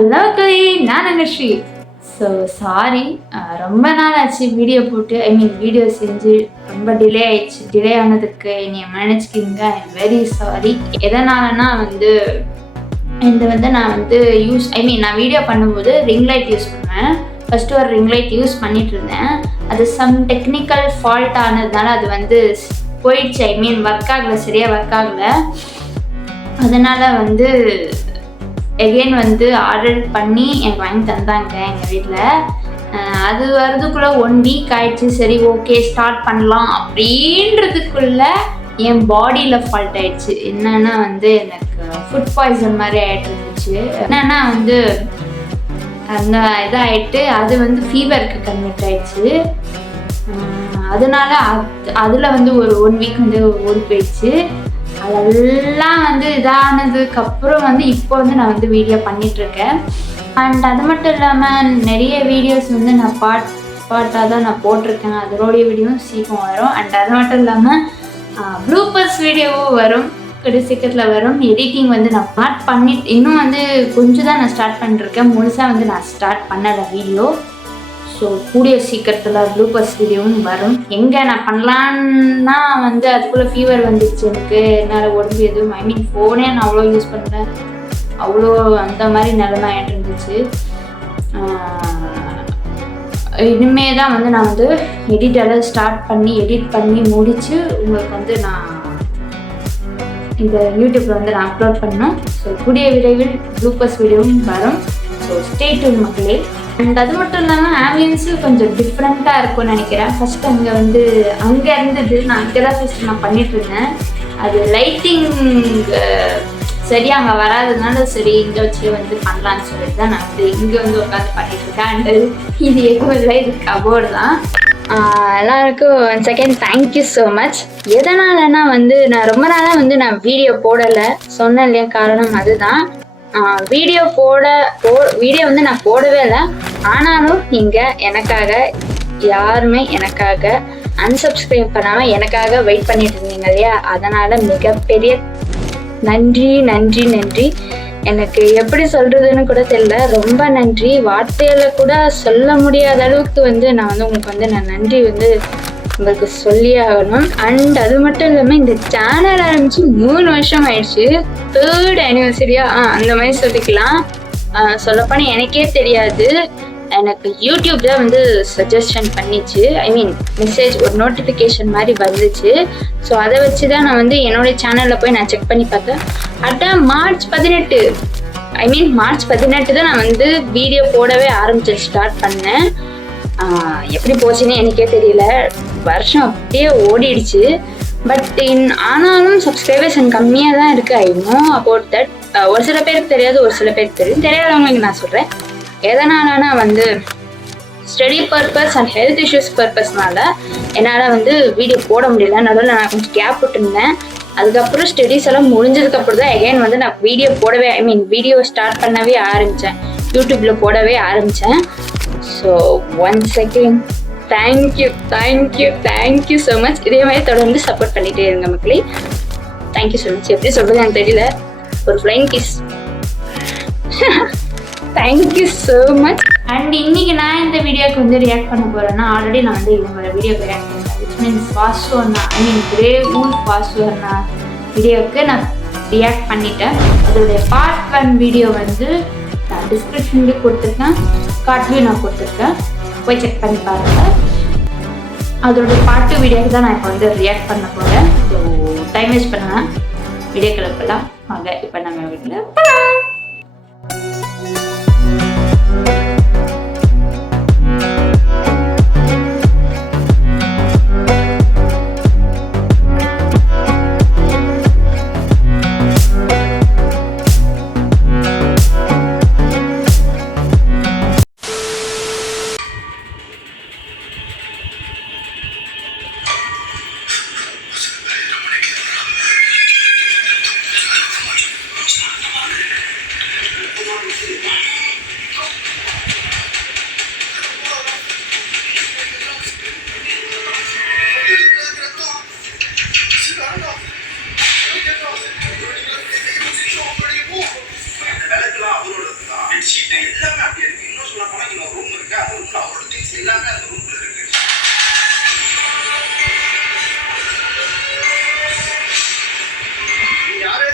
Hello நான் அங்கஸ்ரீ. So sorry, ரொம்ப நாள் ஆச்சு வீடியோ போட்டு, வீடியோ செஞ்சு ரொம்ப டிலே ஆயிடுச்சு. டிலே ஆனதுக்கு என்னை மன்னிச்சுக்கிங்க, ஐ எம் வெரி சாரி. எதனாலனா நான் நான் வீடியோ பண்ணும்போது ரிங் லைட் யூஸ் பண்ணுவேன். ஃபர்ஸ்ட் ஒரு ரிங் லைட் யூஸ் பண்ணிட்டு இருந்தேன். அது சம் டெக்னிக்கல் ஃபால்ட் ஆனதுனால அது போயிடுச்சு. ஒர்க் ஆகலை, சரியாக ஒர்க் ஆகலை. அதனால் எகெயின் ஆர்டர் பண்ணி எனக்கு வாங்கி தந்தாங்க எங்கள் வீட்டில். அது வரதுக்குள்ளே 1 வீக் ஆயிடுச்சு. சரி, ஓகே, ஸ்டார்ட் பண்ணலாம் அப்படின்றதுக்குள்ள என் பாடியில் ஃபால்ட் ஆயிடுச்சு. என்னன்னா எனக்கு ஃபுட் பாய்சன் மாதிரி ஆகிட்டு இருந்துச்சு. என்னன்னா அந்த இதாகிட்டு அது ஃபீவருக்கு கன்வெர்ட் ஆயிடுச்சு. அதனால அதில் ஒரு 1 வீக் ஓடி போயிடுச்சு. அதெல்லாம் இதானதுக்கப்புறம் இப்போ நான் வீடியோ பண்ணிகிட்ருக்கேன். அண்ட் அது மட்டும் இல்லாமல் நிறைய வீடியோஸ் நான் பாட்டாக தான் நான் போட்டிருக்கேன். அதோடைய வீடியோவும் சீக்கிரம் வரும். அண்ட் அது மட்டும் இல்லாமல் ப்ளூபர்ஸ் வீடியோவும் வரும், சீக்கிரத்தில் வரும். எடிட்டிங் நான் ஸ்டார்ட் பண்ணிட்டு இன்னும் கொஞ்சம் தான் நான் ஸ்டார்ட் பண்ணிருக்கேன். முழுசாக நான் ஸ்டார்ட் பண்ணலை வீடியோ. ஸோ கூடிய சீக்கிரத்தில் ப்ளூபர்ஸ் வீடியோவும் வரும். எங்கே நான் பண்ணலான்னா அதுக்குள்ளே ஃபீவர் வந்துடுச்சு எனக்கு. என்னால் உடம்பு எதுவும் ஃபோனே நான் அவ்வளோ யூஸ் பண்ணுறேன், அவ்வளோ அந்த மாதிரி நிலைமை ஆகிட்டு இருந்துச்சு. இனிமே தான் நான் எடிட்டெல்லாம் ஸ்டார்ட் பண்ணி எடிட் பண்ணி முடித்து உங்களுக்கு நான் இந்த யூடியூப்பில் நான் அப்லோட் பண்ணோம். ஸோ கூடிய விரைவில் ப்ளூபர்ஸ் வீடியோவும் வரும். ஸோ ஸ்டே டியூன் மக்களே. அண்ட் அது மட்டும் இல்லாமல் ஆம்பியன்ஸும் கொஞ்சம் டிஃப்ரெண்ட்டாக இருக்கும்னு நினைக்கிறேன். ஃபஸ்ட் அங்கே இருந்தது, நான் இங்கே தான் ஃபஸ்ட்டு நான் பண்ணிகிட்ருந்தேன். அது லைட்டிங் சரியாக அங்கே வராததுனால சரி இங்கே வச்சு பண்ணலான்னு சொல்லிட்டு தான் நான் இங்கே உட்காந்து பண்ணிகிட்ருக்கேன். அண்டு இது எதுவும் இல்லை, இது கபோர்டு தான். எல்லாருக்கும் once again thank you so much. எதனாலனா நான் ரொம்ப நாளாக நான் வீடியோ போடலை சொன்னேன் இல்லையா, காரணம் அதுதான். வீடியோ நான் போடவே இல்லை. ஆனாலும் நீங்கள் எனக்காக யாருமே எனக்காக அன்சப்ஸ்கிரைப் பண்ணாமல் எனக்காக வெயிட் பண்ணிட்டு இருந்தீங்க இல்லையா, அதனால் மிகப்பெரிய நன்றி நன்றி நன்றி. எனக்கு எப்படி சொல்கிறதுன்னு கூட தெரியல, ரொம்ப நன்றி. வார்த்தையில் கூட சொல்ல முடியாத அளவுக்கு நான் உங்களுக்கு நான் நன்றி உங்களுக்கு சொல்லி ஆகணும். அண்ட் அது மட்டும் இல்லாமல் இந்த சேனல் ஆரம்பித்து 3 வருஷம் ஆயிடுச்சு. 3rd anniversary அந்த மாதிரி சொல்லிக்கலாம். சொல்லப்போனால் எனக்கே தெரியாது, எனக்கு யூடியூப் தான் சஜஷன் பண்ணிச்சு. மெசேஜ் ஒரு நோட்டிஃபிகேஷன் மாதிரி வந்துச்சு. ஸோ அதை வச்சு தான் நான் என்னோடய சேனலில் போய் நான் செக் பண்ணி பார்த்தேன். அதான் மார்ச் 18 தான் நான் வீடியோ போடவே ஆரம்பிச்சேன், ஸ்டார்ட் பண்ணேன். எப்படி போச்சுன்னு எனக்கே தெரியல, வருஷம் அப்படியே ஓடிடுச்சு. பட் ஆனாலும் சப்ஸ்கிரைபர்ஸ் எனக்கு கம்மியாக தான் இருக்குது. I know about that. ஒரு சில பேருக்கு தெரியாது, ஒரு சில பேருக்கு தெரியும். தெரியாதவங்களுக்கு நான் சொல்கிறேன். எதனாலனா study purpose and health issues பர்பஸ்னால என்னால் வீடியோ போட முடியல. நடுவில் நான் கொஞ்சம் கேப் விட்டுருந்தேன். அதுக்கப்புறம் ஸ்டடீஸ் எல்லாம் முடிஞ்சதுக்கப்புறம் தான் எகைன் நான் வீடியோ போடவே வீடியோ ஸ்டார்ட் பண்ணவே ஆரம்பித்தேன், யூடியூப்பில் போடவே ஆரம்பித்தேன். So once again thank you so much. இதே மாதிரி தொடர்ந்து சப்போர்ட் பண்ணிகிட்டே இருங்க மக்களே. Thank you so much. எப்படி சொல்கிறது எனக்கு தெரியல, ஒரு flying kiss. Thank you so much. And இன்னைக்கு நான் இந்த வீடியோக்கு ரியாக்ட் பண்ண போகிறேன்னா, ஆல்ரெடி நான் இவங்களோட வீடியோக்கு ரியாக்ட் பண்ணேன். விச் மீன்ஸ் வாசு அண்ணா, கிரே வூல்ஃப் வாசு அண்ணா வீடியோவுக்கு நான் ரியாக்ட் பண்ணிட்டேன். அதோடைய பார்ட் 1 வீடியோ நான் டிஸ்கிரிப்ஷன்லேயும் கொடுத்துருக்கேன், கார்ட்லேயும் நான் கொடுத்துருக்கேன், போய் செக் பண்ணி பாருங்கள். அதோடைய பார்ட் 2 வீடியோக்கு தான் நான் இப்போ ரியாக்ட் பண்ண போகிறேன். ஸோ டைம் வேஸ்ட் பண்ணுவேன், வீடியோ கிளப்பலாம் வாங்க. இப்போ நம்ம வீட்டில் எல்லாமே அந்த ரூம்ல இருக்கு. யாரு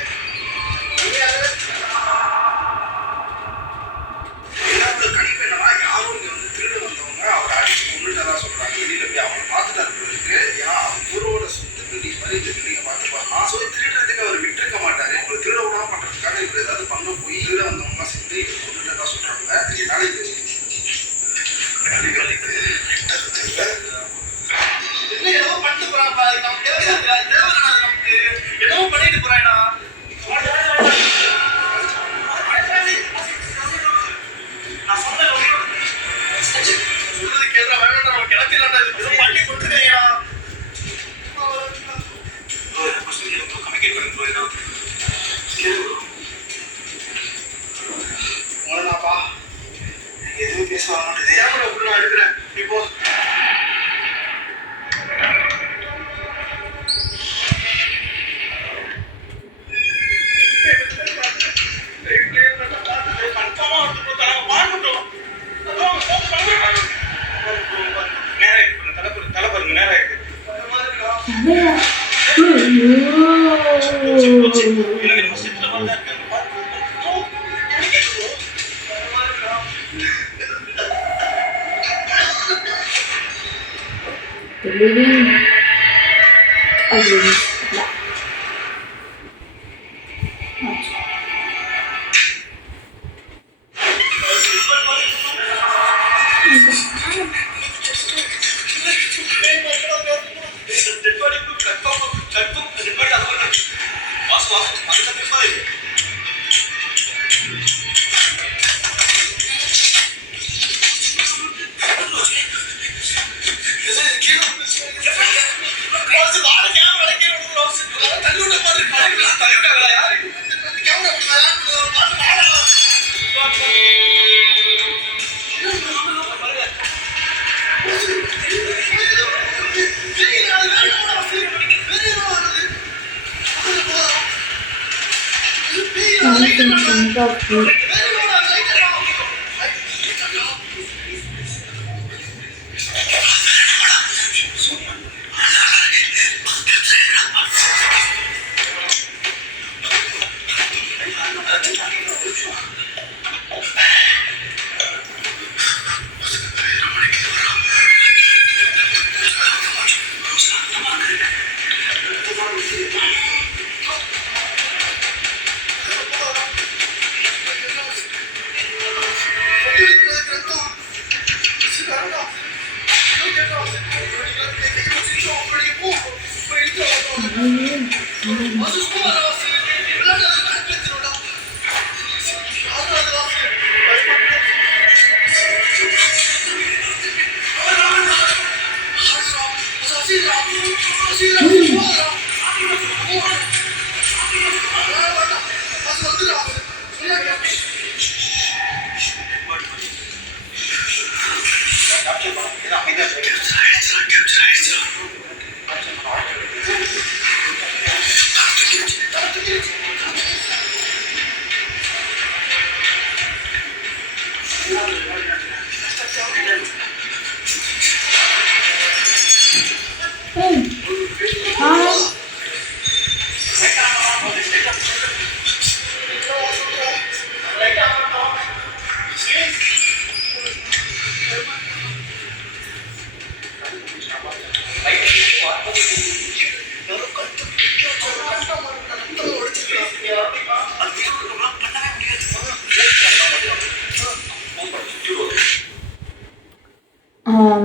எல்லாரோட கணிப்பு என்னன்னா, யாரும் இங்க வந்து திருட வந்தவங்க அவரை அடிச்சு கொண்டுட்டதா சொல்றாங்க. வெளியில போய் அவங்க பார்த்துட்டாரு இருக்கு. அவரோட சொத்துக்கு நீ பறித்து நீங்க பார்த்துப்பாங்க. சொல்லி திருடுறதுக்கு அவர் விட்டுருக்க மாட்டாரு. உங்களை திருட விடாம பண்றதுக்காக இவர் ஏதாவது பண்ண போய் திருட வந்தவங்க சேர்ந்து இவர் கொண்டுட்டதா சொல்றாங்க. இதனால இது என்னவோ பண்ணிட்டு போறான். நமக்கு என்னவோ பண்ணிட்டு போறானா. நான் சொன்ன சொல்றது கேட்க வேண்டாம். நம்ம கிளம்பிடலாம். பண்ணி கொடுத்துருக்கீங்களா? உங்களதாப்பா எதுவும் பேச வர மாட்டேது. ஏன் நான் எடுக்கிறேன் இப்போ.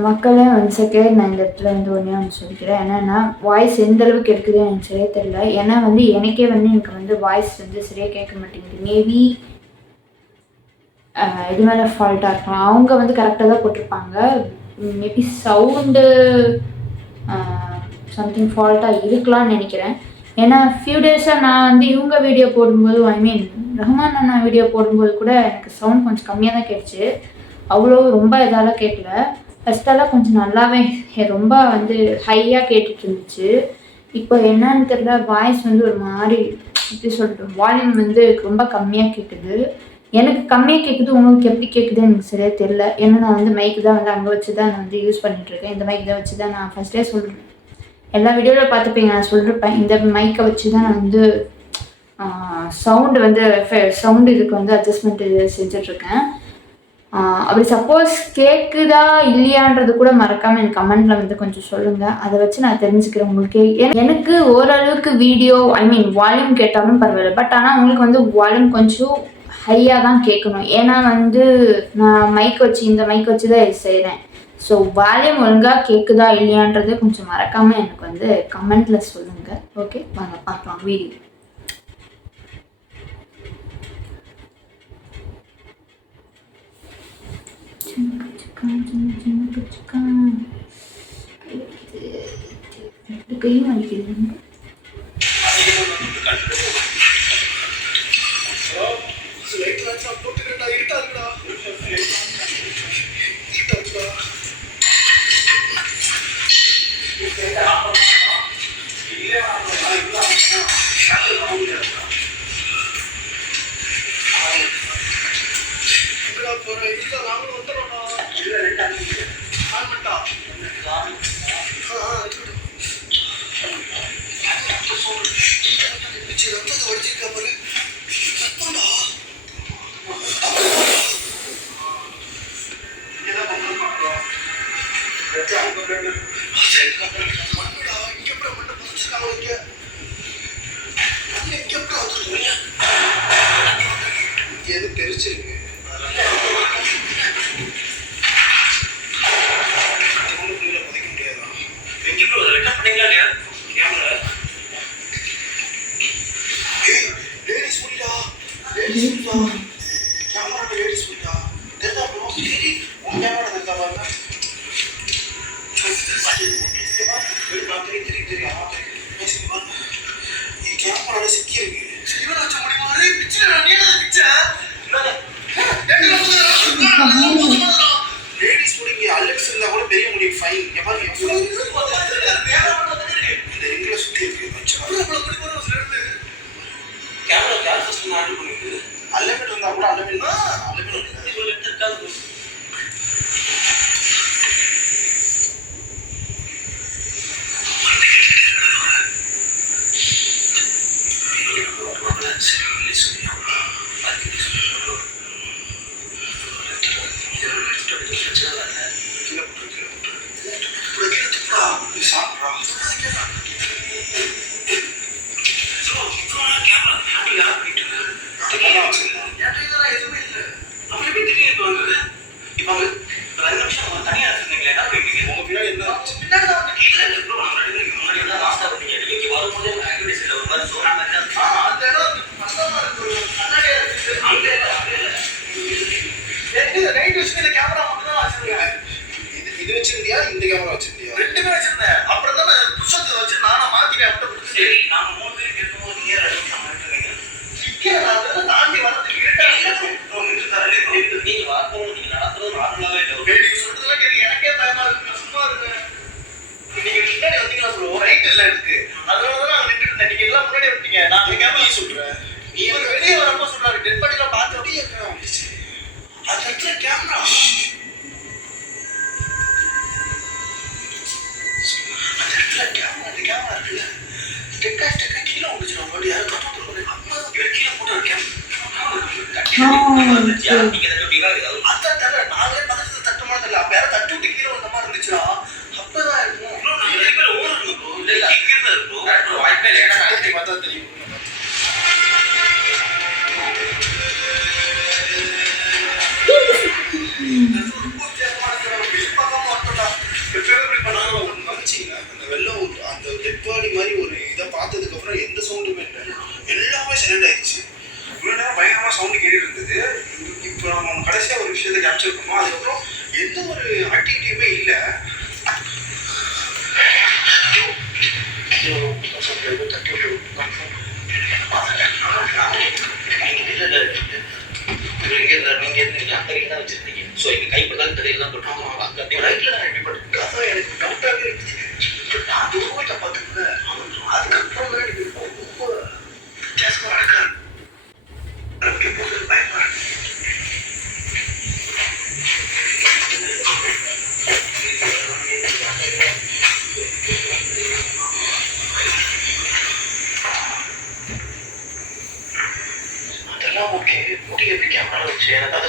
மக்களே ஒன் செகண்ட் நான் இந்த இடத்துல வந்து ஒன்றே ஒன்று சொல்லிக்கிறேன். என்னென்னா வாய்ஸ் எந்த அளவுக்கு எடுக்குதுன்னு எனக்கு சரியே தெரியல. ஏன்னா வந்து எனக்கே வந்து எனக்கு வந்து வாய்ஸ் வந்து சரியாக கேட்க மாட்டேங்குது. மேபி இது மேலே ஃபால்ட்டாக இருக்கலாம். அவங்க வந்து கரெக்டாக தான் போட்டிருப்பாங்க. மேபி சவுண்டு சம்திங் ஃபால்ட்டாக இருக்கலாம்னு நினைக்கிறேன். ஏன்னா ஃபியூ டேஸாக நான் வந்து இவங்க வீடியோ போடும்போது ரஹ்மான் அண்ணா வீடியோ போடும்போது கூட எனக்கு சவுண்ட் கொஞ்சம் கம்மியாக தான் கேட்டுச்சு. அவ்வளோ ரொம்ப இதால் கேட்கல. ஃபஸ்ட்டெல்லாம் கொஞ்சம் நல்லாவே ரொம்ப வந்து ஹையாக கேட்டுட்டு இருந்துச்சு. இப்போ என்னன்னு தெரியல, வாய்ஸ் வந்து ஒரு மாதிரி எப்படி சொல்லிட்டு வால்யூம் வந்து ரொம்ப கம்மியாக கேட்குது. எனக்கு கம்மியாக கேட்குது, உங்களுக்கு எப்படி கேட்குதுன்னு எனக்கு சரியாக தெரியல. ஏன்னா நான் வந்து மைக்கு தான் வந்து அங்கே வச்சு தான் நான் வந்து யூஸ் பண்ணிகிட்ருக்கேன். இந்த மைக் தான் வச்சு தான் நான் ஃபஸ்ட்டே சொல்கிறேன், எல்லா வீடியோவில் பார்த்துப்பீங்க, நான் சொல்லியிருப்பேன். இந்த மைக்கை வச்சு தான் நான் வந்து சவுண்டு வந்து சவுண்டு இதுக்கு வந்து அட்ஜஸ்ட்மெண்ட் செஞ்சிட்ருக்கேன். அப்படி சப்போஸ் கேட்குதா இல்லையான்றது கூட மறக்காமல் எனக்கு கமெண்ட்டில் வந்து கொஞ்சம் சொல்லுங்கள். அதை வச்சு நான் தெரிஞ்சுக்கிறேன் உங்களுக்கு. எனக்கு ஓரளவுக்கு வீடியோ வால்யூம் கேட்டாலும் பரவாயில்ல, பட் ஆனால் உங்களுக்கு வந்து வால்யூம் கொஞ்சம் ஹையாக தான் கேட்கணும். ஏன்னா வந்து நான் மைக் வச்சு இந்த மைக் வச்சு தான் இது செய்கிறேன். ஸோ வால்யூம் ஒழுங்காக கேட்குதா இல்லையான்றது கொஞ்சம் மறக்காமல் எனக்கு வந்து கமெண்ட்டில் சொல்லுங்கள். ஓகே, வாங்க பார்க்கலாம் வீடியோ. கையும் அடிக்கிறது.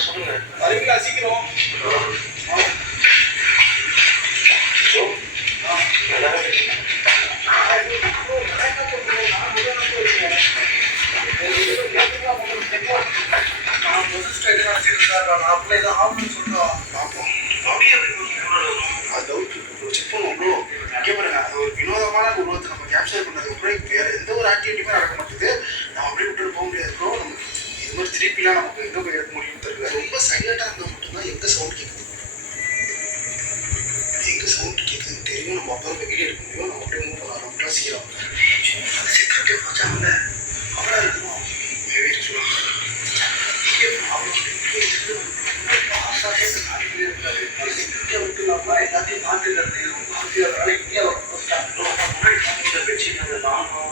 சொல்லுங்க. வரீங்களா சீக்கிரம்? வினோதமான உருவத்தை நம்ம கேப்சர் பண்ணதுக்கப்புறம் வேற எந்த ஒரு ஆக்டிவிட்டியுமே நடக்க மாட்டேது. நம்ம அப்படியே விட்டுட்டு போக முடியாது ப்ரோ. நமக்கு இது மாதிரி திருப்பிலாம் நமக்கு எங்கே போய் எடுக்க முடியும்னு தெரியல. ரொம்ப சைலண்டாக இருந்தால் மட்டும்தான் எங்கே சவுண்ட் கேட்குது, எங்கே சவுண்ட் கேட்குதுன்னு தெரியும். நம்ம அப்புறம் போய் வீடியோ எடுக்க முடியும். நம்ம அப்படியே மூவ் பண்ணலாம். ரொம்ப சீக்கிரம் செக்யூரிட்டி வச்சாங்கல்ல அவரா இருக்கணும். எல்லாத்தையும் பார்த்துக்கிறது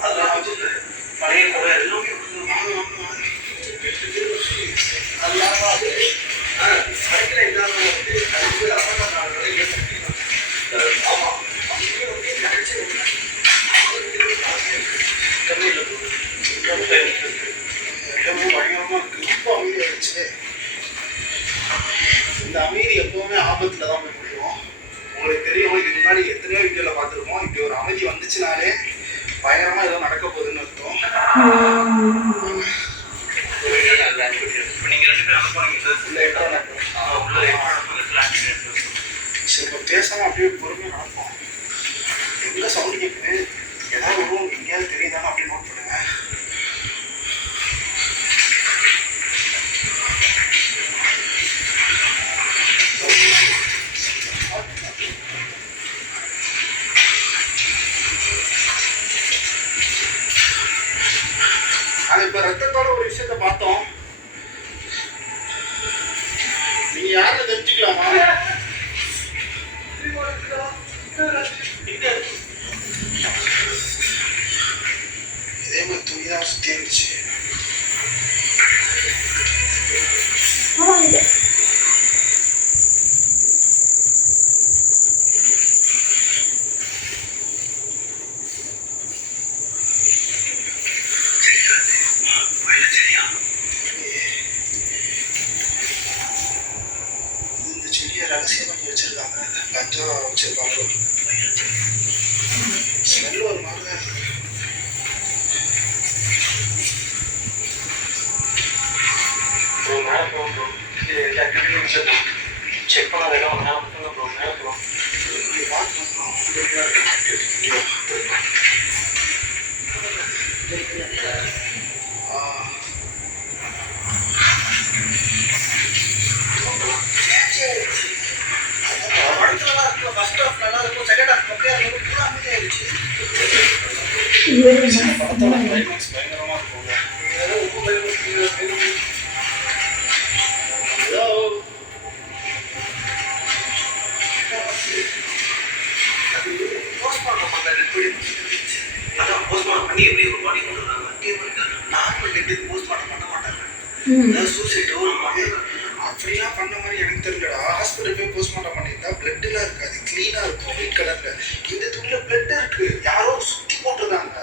அதெல்லாம் வந்து பழைய கூட எல்லாமே சைக்கிள் இல்லாம ஆமாம் இடமும் பயங்கரமா இருக்கு. ரொம்ப அமைதியாகிடுச்சு. இந்த அமைதி எப்பவுமே ஆபத்துல தான் போய் முடியும். உங்களுக்கு தெரியும், இதுக்கு முன்னாடி எத்தனையோ வீடியோல பார்த்துருக்கோம். இப்படி ஒரு அமைதி வந்துச்சுனாலே பயங்கரமா ஏதோ நடக்க போகுதுன்னு அர்த்தம். சரி, இப்போ பேசாம அப்படியே பொறுமையாக நடப்போம். எங்க சவுண்ட் கேட்குது, ஏதாவது ரூம் எங்கேயாவது தெரியுதானு அப்படி நோட் பண்ணுங்க. அது இப்போ ரத்தத்தோட ஒரு விஷயத்த பார்த்தோம். நீங்க யாருன்னு தெரிஞ்சுக்கலாமா? இதே மாதிரி துணிதான் சுத்தி இருந்துச்சு. ரகசியமா வச்சிருக்காங்க. கஞ்சா வச்சிருக்காங்க. ஸ்மெல் ஒரு மாதிரி தான் இருக்கு. மேலே போகும் ப்ரோ. இது ஆக்டிவிட்டி செக் பண்ணாதெல்லாம் மேலே போங்க ப்ரோ. மேலே போகும் பார்த்து பயங்கரமா இருக்கும். பண்ணி எப்படி ஒரு பாடி கொண்டு வராங்க. நார்மல் டெட்டுக்கு போஸ்ட்மார்ட்டம் பண்ண மாட்டாங்க. சூசைட் அப்படிலாம் பண்ண மாதிரி எனக்கு தெரியலடா. ஹாஸ்பிட்டல் போய் போஸ்ட்மார்ட்டம் பண்ணியிருந்தா பிளட் எல்லாம் இருக்காது, கிளீனா இருக்கும் ஒயிட் கலர்ல. இந்த துணியில பிளட் இருக்கு, யாரோ சுத்தி போட்டுருந்தாங்க.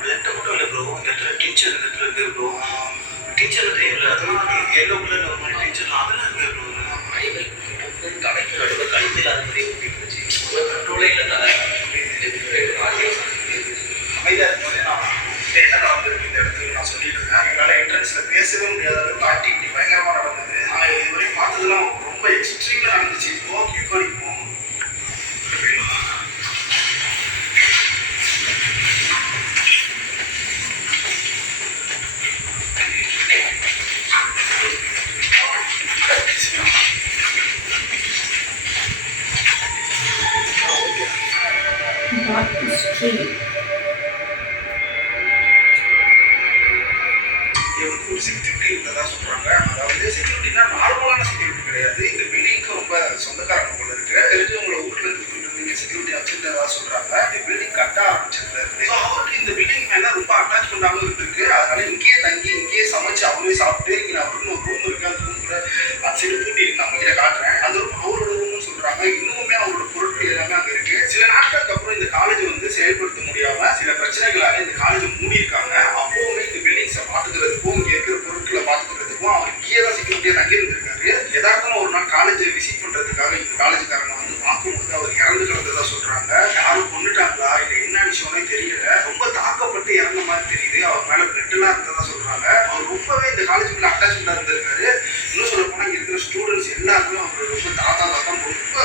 பிளட் மட்டும் இல்லை ப்ரோ, இந்த இடத்துல டின்ச்சர் இந்த இடத்துல இருக்கு ப்ரோ. டின்ச்சர் இல்லை, எல்லோ கலர் ஒரு மாதிரி டின்ச்சர் அதெல்லாம் இருக்கு ப்ரோ. தலைக்கு நடுவில் கழுத்தில் அது மாதிரி ஊட்டிருந்துச்சு. கண்ட்ரோலே இல்லை தலை. அமைதியாக இருக்கும்போது நான் என்ன நடந்திருக்கு இந்த இடத்துல நான் சொல்லிட்டு இருக்கேன். என்னால் என்ட்ரன்ஸ்ல பேசவே முடியாத அளவுக்கு ஆக்டிவிட்டி பயங்கரமா நடந்தது. நான் இதுவரைக்கும் பார்த்ததெல்லாம் ரொம்ப எக்ஸ்ட்ரீம்ல நடந்துச்சு. இப்போ யூகானிக் போகும். ஒரு செக்யூரிட்டி இருந்ததா சொல்றாங்க. அதாவது செக்யூரிட்டினா நார்மலான செக்யூரிட்டி கிடையாது. இந்த பில்டிங்க்கு ரொம்ப சொந்தக்காரங்க போல இருக்கு. தெரிஞ்சவங்கள ஊர்ல இருந்து செக்யூரிட்டி வச்சிருந்ததா சொல்றாங்க. இந்த பில்டிங் கட்ட ஆரம்பிச்சிருந்தாரு. அவருக்கு இந்த பில்டிங் மேல ரொம்ப அட்டாச்மெண்டாகவும் இருந்திருக்கு. அதனால இங்கேயே தங்கி இங்கேயே சமைச்சு அவரே சாப்பிட்டு இங்க அவருக்கு ஒரு ரூம் இருக்கு. அந்த ரூம் கூட அந்த சைடு பூட்டி நான் உங்ககிட்ட காட்டுறேன். அந்த ரூம் அவரோட ரூம்னு சொல்றாங்க. இன்னுமே அவரோட பொருட்கள் எல்லாமே அங்க இருக்கு. சில நாட்களுக்கு அப்புறம் இந்த காலேஜ் வந்து செயல்படுத்த முடியாம சில பிரச்சனைகளால இந்த காலேஜ் மூடி இருக்காங்க. அப்போவுமே இந்த பில்டிங்ஸை பாத்துக்கிறதுக்கும் இங்க இருக்கிற பொருட்களை பாத்துக்கிறதுக்கும் அவர் இங்கேயே தான் செக்யூரிட்டியா தங்கி இருந்திருக்காரு. வந்து அவர் இறந்து கிடந்ததா சொல்றாங்க. யாரும் கொண்டுட்டாங்களா இல்லை என்ன விஷயம்னே தெரியல. ரொம்ப தாக்கப்பட்டு இறந்த மாதிரி தெரியுது. அவர் மேல பிளட்லாம் இருந்ததா சொல்றாங்க. அவர் ரொம்பவே இந்த காலேஜுக்குள்ள அட்டாச்மெண்டா இருந்திருக்காரு. இன்னும் சொல்ல போனா இங்க இருக்கிற ஸ்டூடெண்ட்ஸ் எல்லாருமே அவர் ரொம்ப தாத்தா ரொம்ப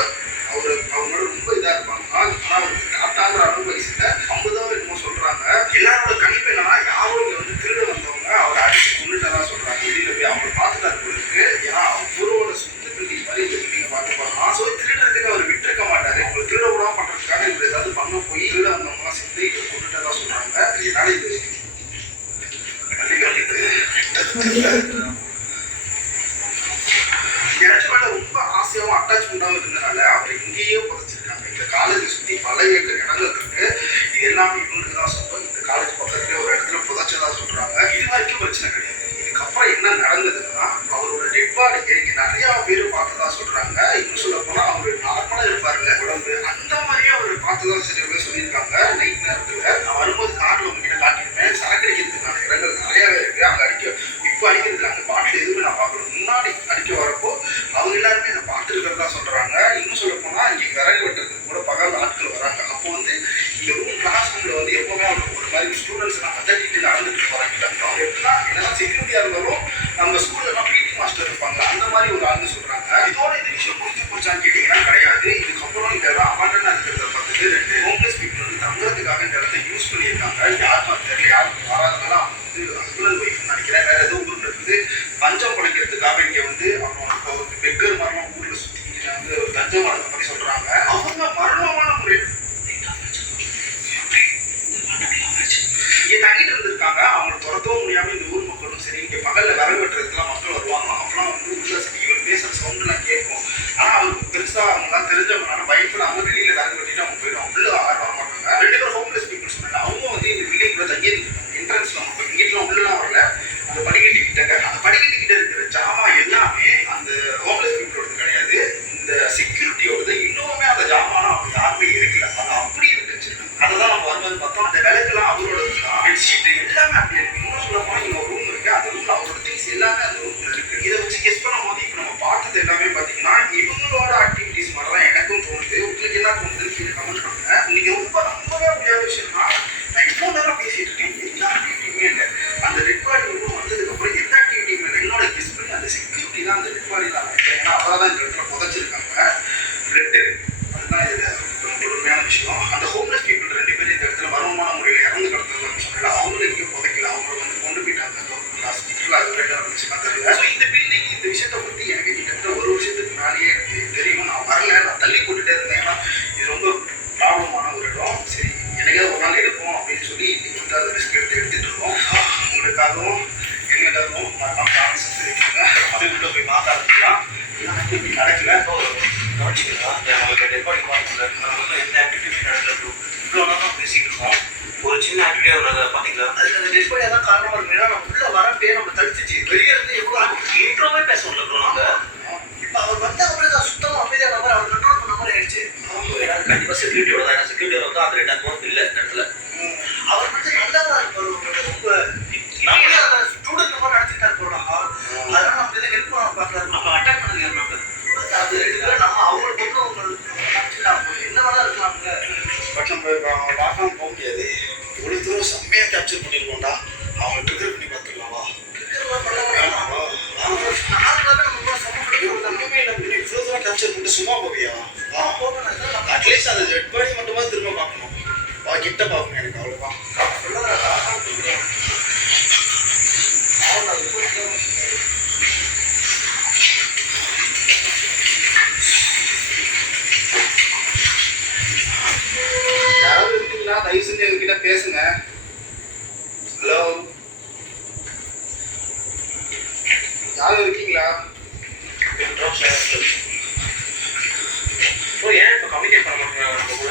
அவங்களோட ரொம்ப இதா இருப்பாங்க. ஆனா அவருக்கு தாத்தாங்கிற அளவு வயசு இல்லை, 50 என்னமோ சொல்றாங்க. எல்லாரோட கணிப்பு என்னன்னா யாரும் இங்க வந்து திருட வந்தவங்க அவரை அடிச்சு கொண்டுட்டதா சொல்றாங்க. வெளியில போய் அவங்க பார்த்துதான் இருக்கு. ஏன்னா அவரோட சொந்த பில்டிங் மாதிரி இந்த பில்டிங்க பார்த்து பார்க்கலாம். ஸோ திருடுறதுக்கு அவர் விட்டுருக்க மாட்டாரு. அவங்களை திருட விடாம பண்றதுக்காக இவர் ஏதாவது பண்ண போய் திருட வந்தவங்கலாம் சேர்த்து இவர் கொண்டுட்டதா சொல்றாங்க. இதனால இது ரொம்ப ஆசையாவும் அட்டாச்மெண்டாவும் இருந்தனால அவர் இங்கேயே புதைச்சிருக்காங்க. இந்த காலேஜை சுற்றி பல ஏக்கர் இடங்கள் இருக்கு. இது எல்லாமே இவங்களுக்கு தான் சொல்றோம். இந்த காலேஜ் பக்கத்துல ஒரு இடத்துல புதைச்சதா சொல்றாங்க. இது வரைக்கும் பிரச்சனை கிடையாது. இதுக்கப்புறம் என்ன நடந்ததுன்னா அவரோட டெட் பாடியை இங்க நிறைய பேர் பார்த்ததா சொல்றாங்க. இன்னும் சொல்ல போனா அவரு நார்மலா இருப்பாருல்ல உடம்பு, அந்த மாதிரியே அவர் பார்த்ததா சில பேர் சொல்லியிருக்காங்க. நைட் நேரத்துல நான் வரும்போது கார்ல உங்ககிட்ட காட்டியிருப்பேன். சரக்கு அடிக்கிறதுக்கான இடங்கள் நிறையவே இருக்கு. அங்க இப்போ அடிக்கிறதுக்கு அந்த பாட்டில் எதுவுமே நான் பார்க்கல. முன்னாடி அடிக்க வரப்போ அவங்க எல்லாருமே என்னை பார்த்துருக்கிறதா சொல்றாங்க. இன்னும் சொல்ல போனா இங்க விறகு வெட்டுறதுக்கு கூட பகல் ஆட்கள் வராங்க. அப்போ வந்து இந்த கிளாஸ் ரூம்ல வந்து எப்பவுமே அவங்க ஒரு மாதிரி ஸ்டூடெண்ட்ஸ் எல்லாம் அதட்டிட்டு நடந்துட்டு போறாங்க. அவங்க எப்படின்னா என்னன்னா செக்யூரிட்டியா இருந்தாலும் நம்ம ஸ்கூல்ல எல்லாம் பிடி மாஸ்டர் இருப்பாங்க, அந்த மாதிரி ஒரு ஆள்னு சொல்றாங்க. இதோட இந்த விஷயம் முடிஞ்சு போச்சான்னு கேட்டீங்கன்னா கிடையாது. இதுக்கப்புறம் இந்த இடம் அபாண்டனா இருக்கிறத பார்த்துட்டு 2 ஹோம்லெஸ் பீப்புள் வந்து தங்குறதுக்காக இந்த இடத்த யூஸ் பண்ணியிருக்காங்க. யாருக்கும் தெரியல, யாருக்கும் வராதவங்களாம் வந்து ஹஸ்பண்ட் ஒய்ஃப் நினைக்கிறேன். வேற ஏதோ ஊர்ல இருக்குது பஞ்சம் படைக்கிறதுக்காக இங்க வந்து அப்புறம் பெக்கர் மரணம் ஊர்ல சுத்தி வந்து தஞ்சம் வளர்ந்த மாதிரி சொல்றாங்க. அவங்க மரணமான முறையில் இங்க தங்கிட்டு இருந்திருக்காங்க. அவங்க துரத்தவும் முடியாம இந்த ஊர் மக்களும் சரி, இங்க பகல்ல விறகு வெட்டுறதுக்குலாம் மக்கள் வருவாங்க. அப்பெல்லாம் வந்து உள்ள சரி இவர் பேசுற சவுண்ட்லாம் கேட்கும். ஆனா அவருக்கு பெருசா அவங்கலாம் தெரிஞ்சவங்களால பயப்படாம வெளியில விறகு வெட்டிட்டு அவங்க போயிடும். உள்ள யாரும் வர மாட்டாங்க. 2 பேரும் ஹோம்லெஸ் பீப்புள் சொன்னாங்க. அவங்க வந்து இந்த பில்டிங் கூட தங்கி என்ட்ரன்ஸ்ல அவங்க இங்கிட்டலாம் உள்ளலாம் வரல. அந்த படிக்கட்டு கிட்ட அந்த படிக்கட்டு கிட்ட இருக்கிற ஜாமா எல்லாமே அந்த ஹோம்லெஸ் பீப்புளோடது கிடையாது, இந்த செக்யூரிட்டியோடது. இன்னுமே அந்த ஜாமானா அவங்க யாருமே இருக்கல. அது அப்படி இருந்துச்சு. அதை தான் நம்ம வரும்போது பார்த்தோம். அந்த விளக்குலாம் அவரோடது தான். பெட்ஷீட் எல்லாமே அப்படி இருக்கு. இன்னும் சொல்ல போனா இங்க ஒரு ரூம் இருக்கு. அந்த ரூம்ல அவரோட திங்ஸ் எல்லாமே அந்த ரூம்ல இருக்கு. இதை வச்சு கெஸ் பண்ணும் போது இப்ப நம்ம பார்த்தது எல்லாமே பாத்தீங்கன்னா இவங்களோட ஆக்டிவிட்டிஸ் மாதிரி தான் எனக்கும் தோணுது. உங்களுக்கு என்ன தோணுதுன்னு கீழே கமெண்ட் பண்ணுங்க. இன்னைக்கு ரொம்ப நம்பவே முடியாத விஷயம்னா நான் இவ்வளவு நேரம் பேசிட்டு இருக்கேன், எல்லா ஆக்டிவிட்டியுமே இல்லை. அந்த ரெட் பாடி ரூம் வந்ததுக்கு அப்புறம் எல்லா ஆக்டிவிட்டியுமே இல்லை. என்னோட கெஸ் பண்ணி அந்த செக்யூரிட்டி தான் அந்த ரெட் பாடி தான். ஏன்னா அவதான் இந்த இடத்துல புதைச்சிருக்காங்க. ரெட்டு அதுதான் இதுல கொடுமையான விஷயம். அந்த ஹோம்லெஸ் பீப்புள் 2 பேர் இந்த இடத்துல மர்மமான முறையில் இறந்து கிடந்ததுன்னு சொல்லல. அவங்களும் இங்கே புதைக்கல, அவங்களை வந்து கொண்டு போயிட்டாங்க. தெரியல. இந்த பில்டிங் இந்த விஷயத்தை பத்தி எனக்கு கிட்டத்தட்ட 1 வருஷத்துக்கு மேலேயே எனக்கு தெரியும். நான் வரல, நான் தள்ளி போட்டுட்டே இருந்தேன். ஏன்னா இது ரொம்ப ப்ராப்ளமான ஒரு இடம். சரி எனக்கே ஒரு நாள் எடுப்போம் அப்படின்னு சொல்லி இன்னைக்கு வந்து அதை ரிஸ்க் எடுத்துட்டு இருக்கோம். உங்களுக்காகவும் எங்களுக்காகவும் மறக்காம கான்ஸ் தெரிவிக்காங்க. அது உள்ள போய் மாத்தாடுக்கலாம். இப்படி நடக்கல கவனிச்சுக்கலாம். நம்மளுக்கு டெபாடி பார்க்கல, நம்ம வந்து எந்த ஆக்டிவிட்டியுமே நடக்கல. இவ்வளோ நேரம் பேசிட்டு இருக்கோம். ஒரு சின்ன ஆக்டிவிட்டியாக உள்ளதை பார்த்தீங்களா? அதுக்கு அந்த டெஸ்பாடியாக தான் காரணமாக இருக்குன்னா நம்ம உள்ள வரப்பே நம்ம தடுத்துச்சு. வெளியே இருந்து எவ்வளோ இன்ட்ரோவே பேச முடியல. நாங்கள் இப்போ அவர் வந்த அப்புறம் தான் சுத்தமாக அமைதியான மாதிரி அவர் கண்ட்ரோல் பண்ண மாதிரி ஆயிடுச்சு. கண்டிப்பாக செக்யூரிட்டியோட தான். செக்யூரிட்டியோட வந்து அது 2 அக்கௌண்ட் இல்லை இந்த இடத்துல. அவர் வந்து நல்லா தான் இருப்பார். ரொம்ப ஸ்டூடெண்ட் மாதிரி நடத்திட்டார் போடுறாங்க. அதனால நம்ம இதை ஹெல்ப் பண்ண பார்க்கலாம். நம்ம அட்டாக் பண்ணது நம்ம அது நம்ம அவங்களுக்கு வந்து என்ன வேணா இருக்கலாம்ல. பட் நம்ம பார்க்காம போக முடியாது. இவ்வளோ தூரம் செம்மையாக கேப்சர் பண்ணிருக்கோம்டா. அவங்க ட்ரிகர் பண்ணி பார்த்துக்கலாமா? இவ்வளோ தூரம் கேப்சர் பண்ணிட்டு சும்மா போவியா? அட்லீஸ்ட் அந்த ரெட் பாடி மட்டுமா திரும்ப பார்க்கணும். கிட்ட பார்க்கணும். எனக்கு அவ்வளோதான். யாராவது இருக்கீங்களா? தயவு செஞ்சு எங்ககிட்ட பேசுங்க. ஹலோ, யாரும் இருக்கீங்களா? ஏன் இப்போ கம்யூனிகேட் பண்ண மாட்டேங்கிறாங்க நம்ம கூட?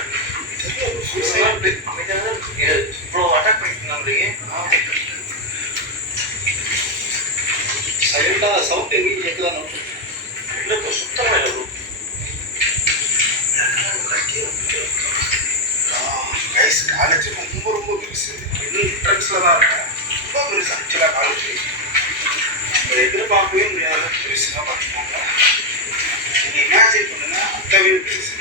அமைதியாக இருக்கீங்க. இவ்வளோ அட்டாக் பண்ணிட்டு சைலண்டாக சவுண்ட் எங்கேயும் கேட்குதான்? இல்லை இப்போ சுத்தமாக இல்லை. காலேஜ் ரொம்ப ரொம்ப பெருசு. இன்னும் என்ட்ரன்ஸில் தான் இருக்கேன். ரொம்ப பெருசு ஆக்சுவலாக காலேஜ். எதிர்பார்க்கவே முடியாத பெருசுலாம் பார்த்துக்கோங்க. நீங்கள் இமேஜின் பண்ணுங்க, அத்தவே பெருசு.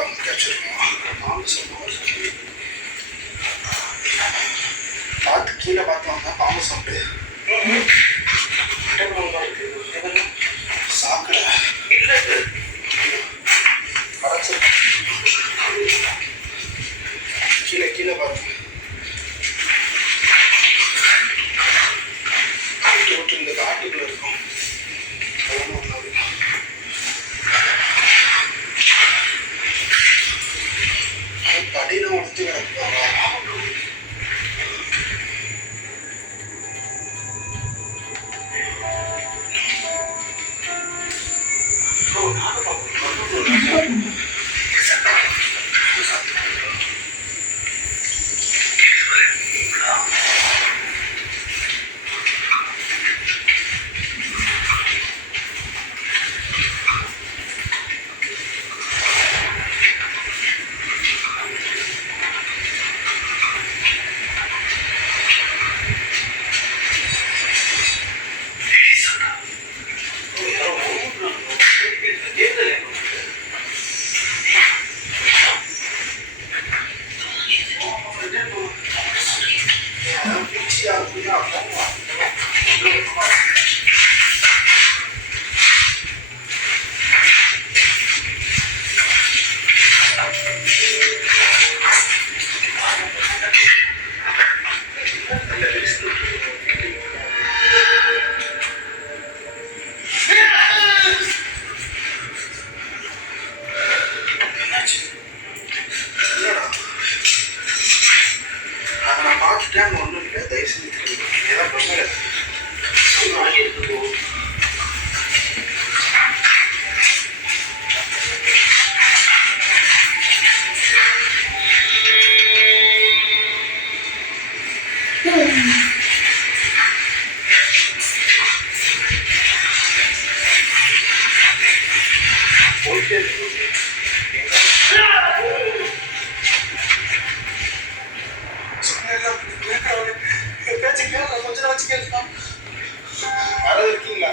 அவங்க கேப்சர் பாம்பு சவுண்டு பார்த்து கீழே பார்த்தாங்க. பாம்பு சவுண்டு சாக்கடை இல்லை கடைச்சி கீழே கீழே பாருங்க. விட்டு இந்த காட்டுக்குள்ள இருக்கும். படியில உடச்சு கிடக்கு. ஒன்றும் இல்லை. தயவு செஞ்சு ஏதாவது பிரச்சனை போயிட்டே இருக்கு. கொஞ்ச நேரம் வச்சு கேட்டுக்கலாம். யாராவது இருக்கீங்களா?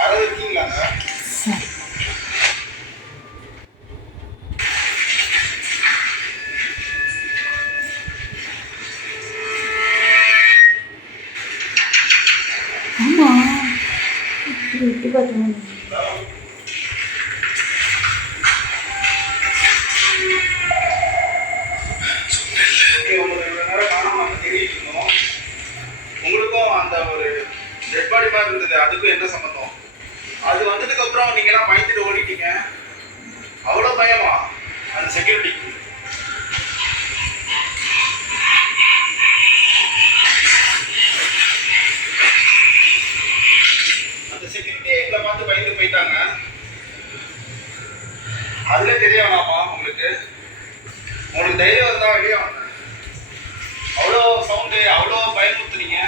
யாராவது இருக்கீங்களா? ஆமா இப்படி பார்த்தோம். உங்களுக்கும் அந்த ஒரு டெட் பாடி மாதிரி இருந்தது, அதுக்கும் என்ன சம்பந்தம்? அது வந்ததுக்கு அப்புறம் நீங்க எல்லாம் பயந்துட்டு ஓடிட்டீங்க. அவ்வளவு பயமா அந்த செக்யூரிட்டிக்கு? அந்த செக்யூரிட்டி எங்களை பார்த்து பயந்து போயிட்டாங்க. அதுல தெரிய வேணாமா உங்களுக்கு? உங்களுக்கு தைரியம் இருந்தா வெளியே வாங்க. அவ்வளோ சவுண்டு, அவ்வளோ பயமுறுத்துறீங்க.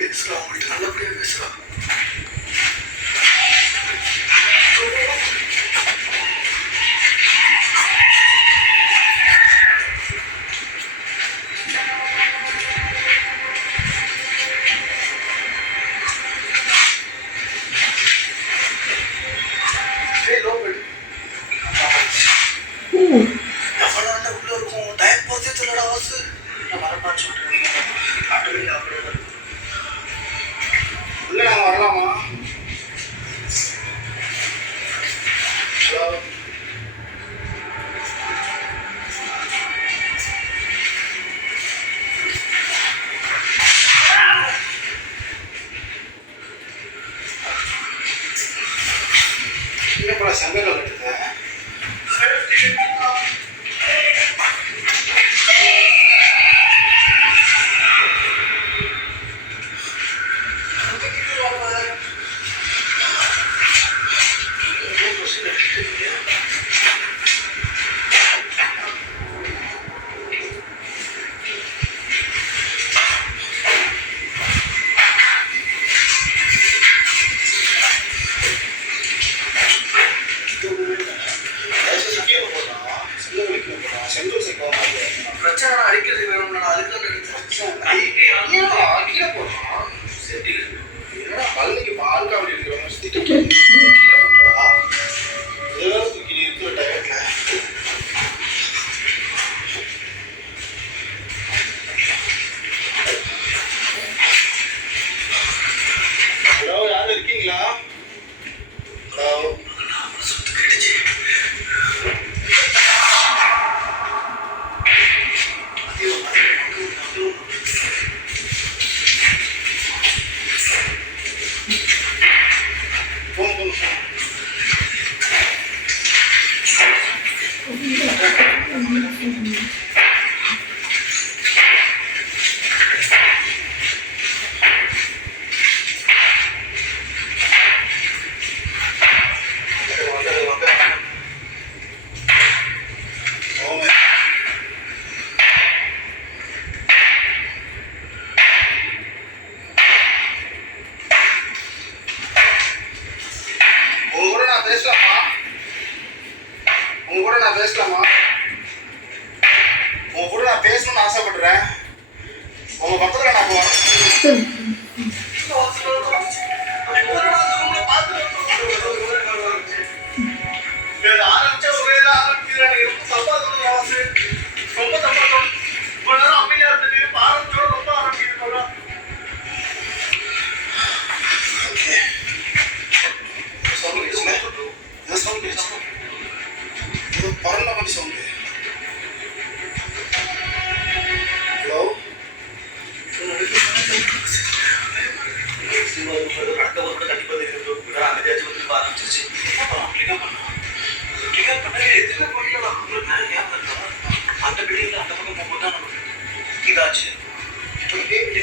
பேசலாம், உங்களுக்கு நல்லபடியாக பேசலாம். உள்ள இருக்கும் டைம் போதே சொல்லடா வாசு. நான் வரப்பான்னு சொல்றேன். உள்ள நாங்கள் வரலாமா? ஹலோ நான் செங்கல் சேர்க்க பிரச்சனை அடிக்கிறது வேணும்னா அதுக்கு பிரச்சனை கீழே போடுறான். சரி என்னடா பழனிக்கு பால் காவடி இருக்கிறவங்க சுத்திட்டு கீழே போட்டுடா ஏதோ தூக்கி இருக்கிற டயர்ல ஹலோ யாரும் இருக்கீங்களா? ஹலோ பேசலாமா? உங்க கூட நான் பேசணும்னு ஆசைப்படுறேன். உங்க பக்கத்துல நான் போறேன்.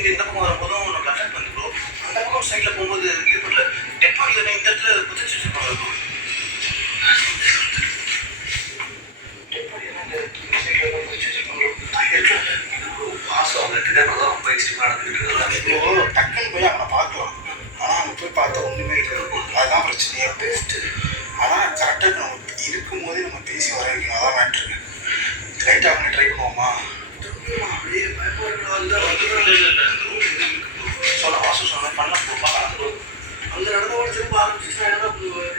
இந்த பக்கம் வரும்போதும் நம்ம அட்டாக் பண்ணிருக்கோம். அந்த பக்கம் சைட்ல போகும்போது ஈடுபடல டெட் பாடியில இந்த இடத்துல புதைச்சு வச்சிருப்பாங்க. டக்குன்னு போய் அவனை பார்க்கலாம். ஆனால் அங்கே போய் பார்த்தா ஒன்றுமே இருக்காது. அதுதான் பிரச்சனையே. பெஸ்ட்டு ஆனால் கரெக்டாக நம்ம இருக்கும்போதே நம்ம பேசி வர வைக்கணும். அதான் மேட்ரு. ரைட்டாக அவனை ட்ரை பண்ணுவோமா? சொன்ன வாசம் சொன்ன பண்ண போப்பா அங்கே நடந்த ஒரு திரும்ப ஆரம்பிச்சுன்னா என்ன பண்ணுவாரு?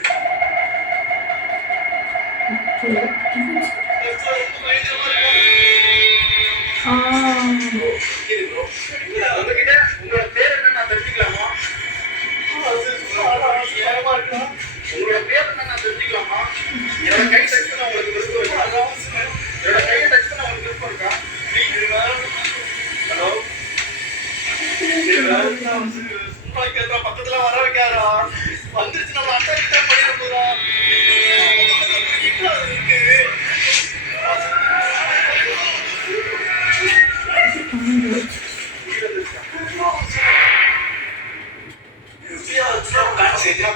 உங்களோட பேர் என்ன நான் தெரிஞ்சுக்கலாமா? உங்களோட பேர் என்ன நான் தெரிஞ்சுக்கலாமா? என்னோட கை டச் பண்ண உங்களுக்கு விருப்பம் இருக்கா? என்னோட கையை டச் பண்ண உங்களுக்கு விருப்பம் இருக்கா? ஹலோ பக்கத்துல வர வைக்காரா? வந்துருச்சு நம்ம அட்டாக் பண்ணிருக்கா?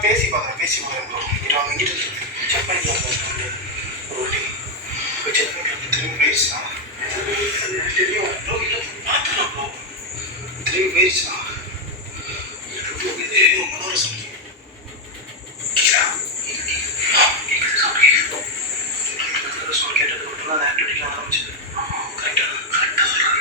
பேசி பாக்குறேன் இங்கிட்ட செக் பண்ணிக்கலாம். திரும்பி போயிடுச்சா? தெரியும் பார்த்துக்கலாம். திரும்பி போயிடுச்சா? மனோரசம் கேட்டதுக்கு மட்டும் தான் ஆக்டிவிட்டிலாம் ஆரம்பிச்சது. கரெக்டாக சொல்றாரு.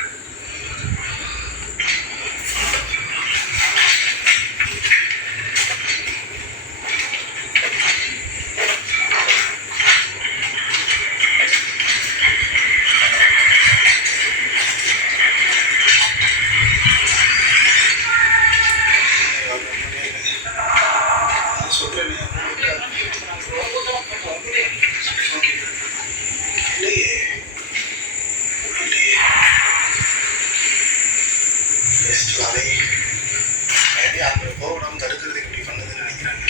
தடுக்கிறதுக்கு இப்படி பண்ணதுன்னு நினைக்கிறாங்க.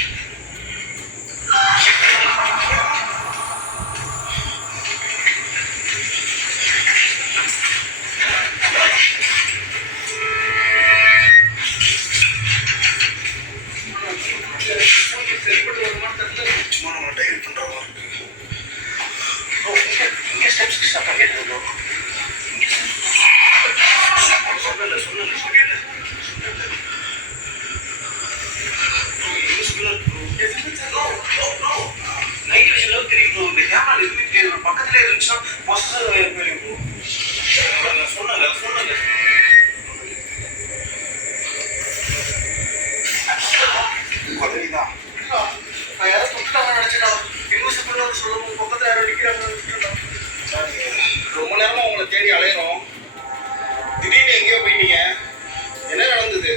சும்மா நம்மளை டைவர்ட் பண்ற மாதிரி இருக்கு. இங்க ஸ்டெப்ஸ் ஸ்டாப் கேட்டது ப்ரோ. சொல்லல நைட் விஷயம் தெரியும் ப்ரோ. இந்த கேமரா எதுவுமே பக்கத்துல இருந்துச்சுன்னா தேடி அலையிறோம். திடீர்னு எங்கேயோ போயிட்டீங்க. என்ன நடந்தது?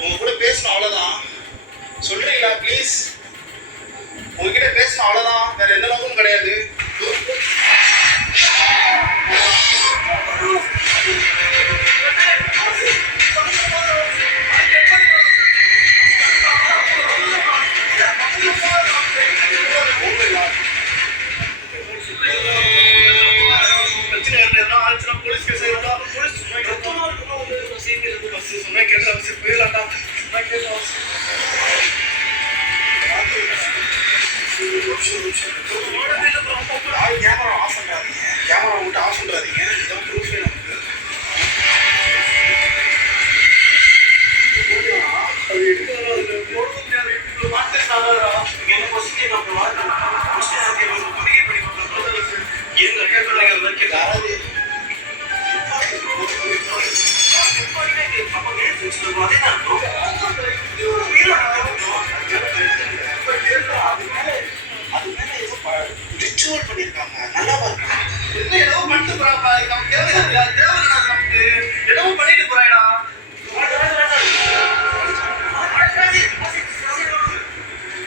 உங்க கூட பேசணும் அவ்வளோதான். சொல்றீங்களா ப்ளீஸ்? உங்ககிட்ட பேசணும் அவ்வளோதான், வேற எந்த நோக்கமும் கிடையாது. கேமரா ஆஃப் பண்ணாதீங்க, கேமரா விட்டு ஆஃப் பண்ணாதீங்க. இதுதான் ப்ரூஃபே நமக்கு. அது ரிச்சுவல் பண்ணியிருக்காங்க, நல்லா பாருங்க. என்ன ஏதோ பண்ணிட்டு போறாப்பா, நமக்கு தேவையா? நமக்கு என்னவோ பண்ணிட்டு போறாடா.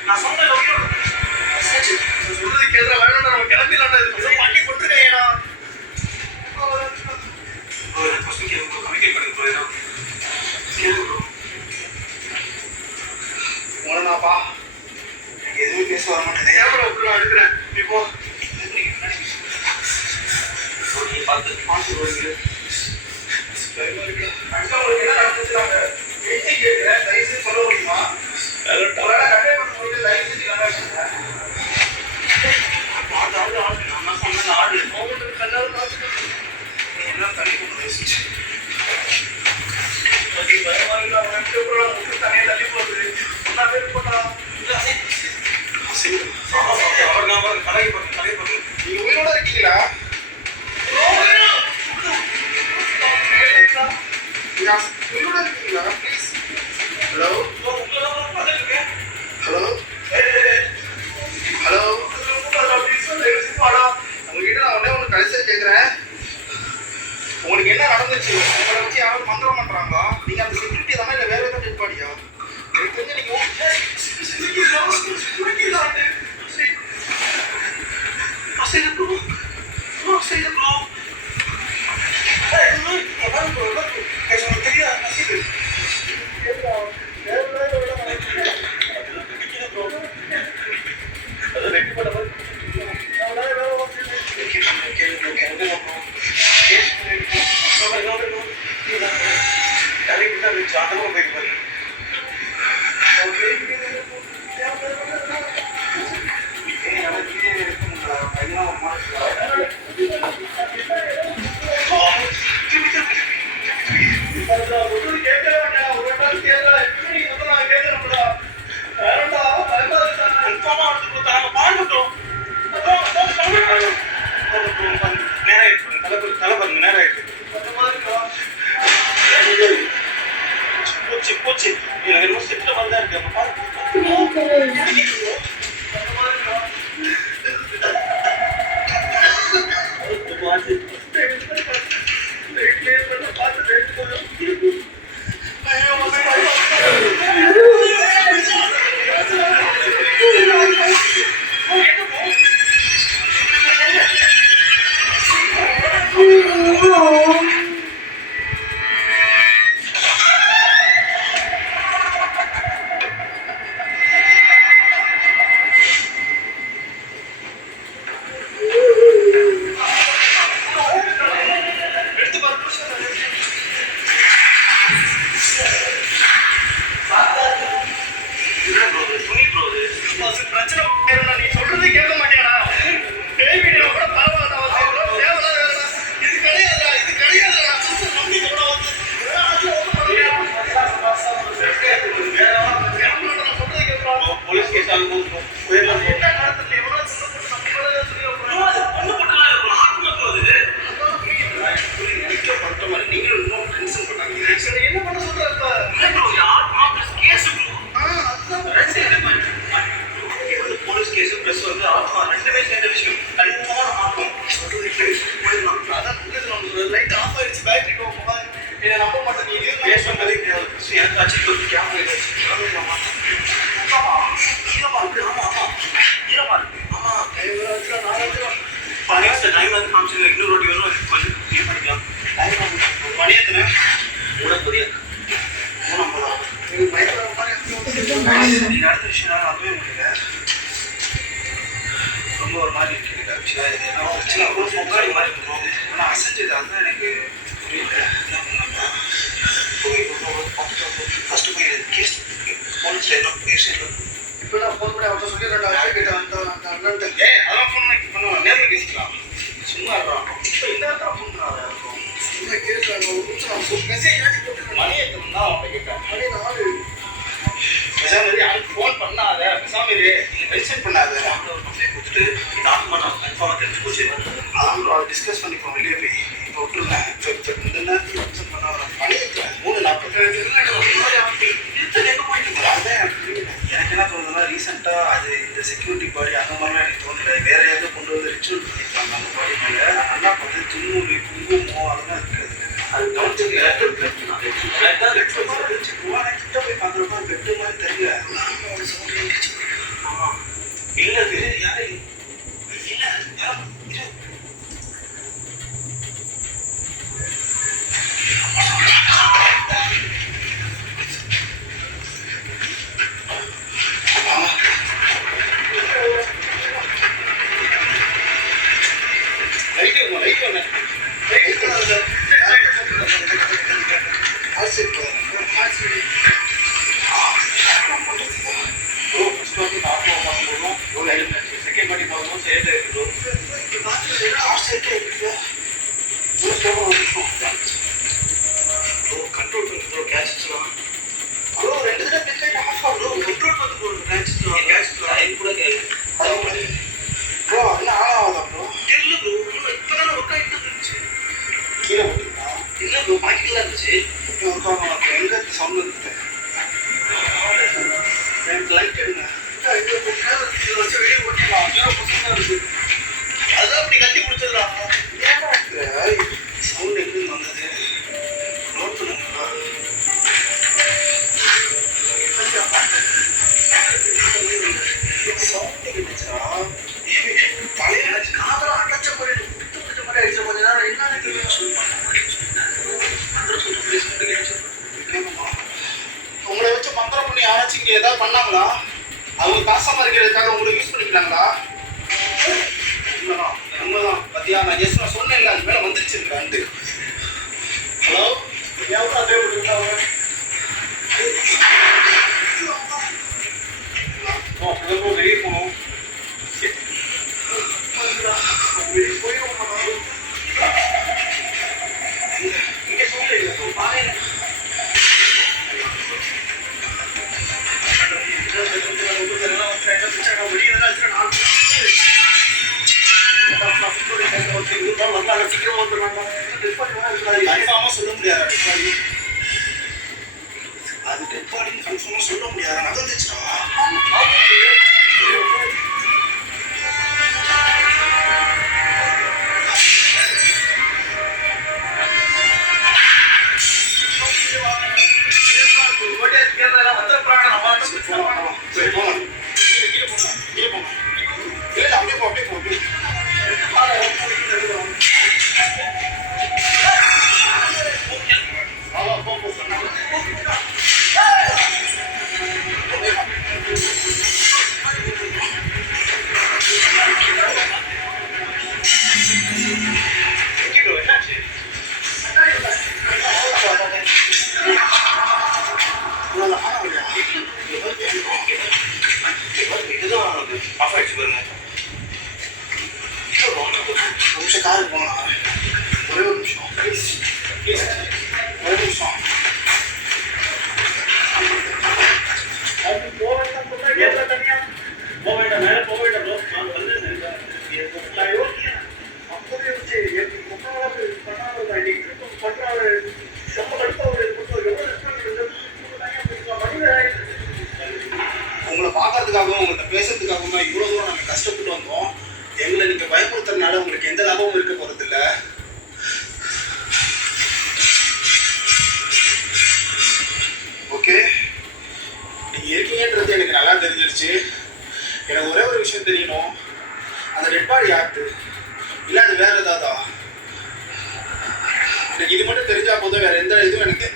நான் சொன்னேன் சொல்றது கேட்கற வேணாம், நம்ம கிளம்பிடலாம்டா. இது பண்ணி கொட்டுருக்கேடா. உனப்பா எதுவும் பேச வர மாட்டேன். கேமரா விட்டு நான் எடுக்கிறேன். இப்போ பார்த்து பார்த்து வருங்க. என்ன நடந்துச்சுனாங்க கேட்கிறேன். தயவுசெய்து சொல்ல முடியுமா? கட்டை பண்ண போயிட்டு தயவுசெய்து நான் சொன்ன ஆடு கண்ணால் பார்த்துட்டு எல்லாம் தள்ளி கொண்டு யோசிச்சு தனியாக தள்ளி போகுது. ஒன்னா பேர் போட்டா நீங்க உயிரோட இருக்கீங்களா? உயிரோட இருக்கீங்களா? ப்ளீஸ். Hello hello hello. உங்ககிட்ட நான் ஒன்னே ஒன்று கடைசியாக கேட்குறேன். உங்களுக்கு என்ன நடந்துச்சு? உங்களை வச்சு யாரும் மந்திரம் பண்றாங்களா? நீங்க அந்த செக்யூரிட்டி தானே இல்லை வேற ஏதாவது நிற்பாடியா? எனக்கு தெரிஞ்சு நீங்க போச்சு. எனக்கு என்ன செட்டு வந்தா இருக்கு. கிடையாது. எனக்கு ஆச்சு இப்போ கேமரா ஏதாச்சு ஈரமா இருக்கு ஆமா ஆமா ஈரமா இருக்கு ஆமா பழைய டைம் வந்து காமிச்சு இன்னொரு ரோட்டி வரும் கொஞ்சம் கிளியர் பண்ணிக்கலாம் மணி எத்தனை 3:50 நீங்க அடுத்த விஷயம் அதுவே முடியல ரொம்ப ஒரு மாதிரி இருக்குது ஆக்சுவலாக இது என்ன பிரச்சனை ரொம்ப பொங்காடி மாதிரி இருக்கும் ஆனால் அசைஞ்சது அதுதான் எனக்கு புரியல என்ன பண்ணா ஃபர்ஸ்ட் போய் கேஸ் போலீஸ்ல என்ன கேஸ் இப்போ நான் ஃபோன் பண்ணி அவர்கிட்ட சொல்லி 2 ஆள் கிட்ட அந்த அண்ணன்ட்ட அதெல்லாம் ஃபோன் பண்ணுவேன் நேரில் பேசிக்கலாம் சும்மா இருக்கான் இப்போ இந்த ஃபோன் பண்ணுறாங்க சும்மா கேட்குறாங்க ஒரு நிமிஷம் நான் மெசேஜ் ஆச்சு போட்டு மணி எத்தனை தான் அவன் கேட்டேன் மணி 4 பேசாம யாருக்கு ஃபோன் பண்ணாத பேசாம மெசேஜ் பண்ணாத ஒரு கம்ப்ளைண்ட் கொடுத்துட்டு இந்த ஆத்மா நான் கன்ஃபார்மாக தெரிஞ்சு போச்சு அதான் டிஸ்கஸ் பண்ணிப்போம் வெளியே போய் இப்போ விட்டுருந்தேன் இப்போ இந்த நேரத்தில் மெசேஜ் பண்ண மணி 3:40 எங்கே போயிட்டு அதான் எனக்கு புரியல எனக்கு என்ன தோணுதுன்னா ரீசெண்டாக அது இந்த செக்யூரிட்டி பாடி அந்த மாதிரிலாம் எனக்கு தோணலை வேற ஏதோ கொண்டு வந்து ரிச்சுவல் பண்ணியிருக்காங்க அந்த பாடி மேலே அண்ணா பார்த்து துண்ணூறு குங்குமம் அதெல்லாம் இருக்காது அது கவனிச்சது கிட்ட போய் பார்க்குறப்ப பெட்டு மாதிரி தெரியல ஆமாம் இல்லது யாரும் இல்லை யாரும் கண்ட்ரோல் பண்ணி கேட்சலாம் ப்ரோ 2 தடவை பில் ஆஃப் ஆகும் கண்ட்ரோல் பண்ணி கேட்சலாம் டைம் கூட ப்ரோ என்ன ஆகாதா ப்ரோ இல்லை ப்ரோ இப்போதான் ஒர்க் ஆகிட்டு இருந்துச்சு கீழே போட்டீங்களா இல்லை ப்ரோ பாக்கெட்டில் இருந்துச்சு இப்படி ஒர்க் ஆகும் எங்கே சவுண்ட் இருக்குது எனக்கு லைட் எடுங்க வச்சு வெளியே போட்டீங்களா 0% இருக்குது அதுதான் அப்படி கட்டி கொடுத்துடலாம் சவுண்ட் எங்கிருந்து வந்தது நோட் பண்ணுங்களா சவுண்ட் கேட்டுச்சா பழைய நினைச்சு காதலாம் அடைச்ச மாதிரி பிடிச்ச மாதிரி அடிச்ச கொஞ்ச நேரம் என்னன்னு சொல்லுவாங்க உங்களை வச்சு மந்திரம் பண்ணி யாராச்சும் இங்கே ஏதாவது பண்ணாங்களா அவங்க காசமாக இருக்கிறதுக்காக உங்களுக்கு யூஸ் பண்ணிக்கிறாங்களா உண்மைதான் உண்மைதான் பத்தியா நான் ஜஸ்ட் நான் சொன்னேன்ல அது மேலே வந்துருச்சு அண்டு ஹலோ எவ்வளோ அதே வெளியே போகணும் வெளியே போய் இங்கே சொல்ல பாருங்க சொல்ல முடியாது அது டெட் பாடின்னு கன்ஃபார்மாக சொல்ல முடியாது நடந்துச்சுடா சரி போகலாம் கீழே போகலாம் இல்லை அப்படியே போ அப்படியே போ அப்படியே நிமிஷம் காருக்கு போகலாம் ஒரே ஒரு நிமிஷம் ப்ளீஸ் ப்ளீஸ் ஒரு நிமிஷம் உங்களை பார்க்கறதுக்காகவும் உங்கள்கிட்ட பேசுறதுக்காகவும் தான் இவ்வளோ தூரம் நாங்கள் கஷ்டப்பட்டு வந்தோம் எங்களை நீங்க பயமுறுத்துறதுனால உங்களுக்கு எந்த லாபமும் இருக்க போறது இல்ல எனக்கு இது மட்டும் தெரிஞ்சா போதும், வேற எந்த இதுவும் எனக்கு.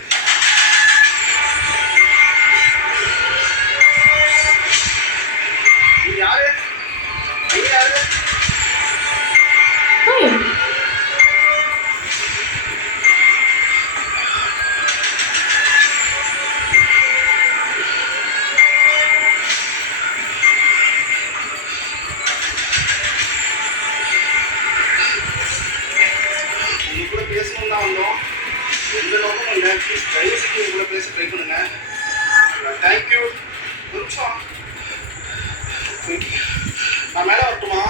நீ யாரு? நீ யாரு? உங்க கூட பேசணும்னு தான் வந்தோம். எந்த நோக்கமும் இல்லை. ப்ளீஸ் தயவு செஞ்சு உங்க கூட பேச ட்ரை பண்ணுங்க. தேங்க்யூ. ஒரு நிமிஷம். நான் மேலே வரட்டுமா?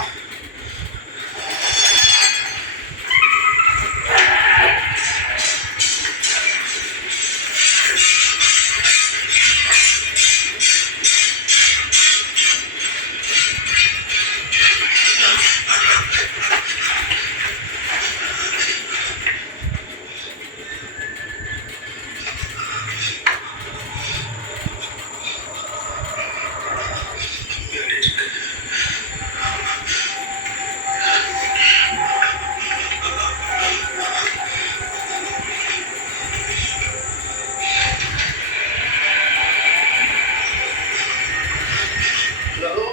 ஹலோ,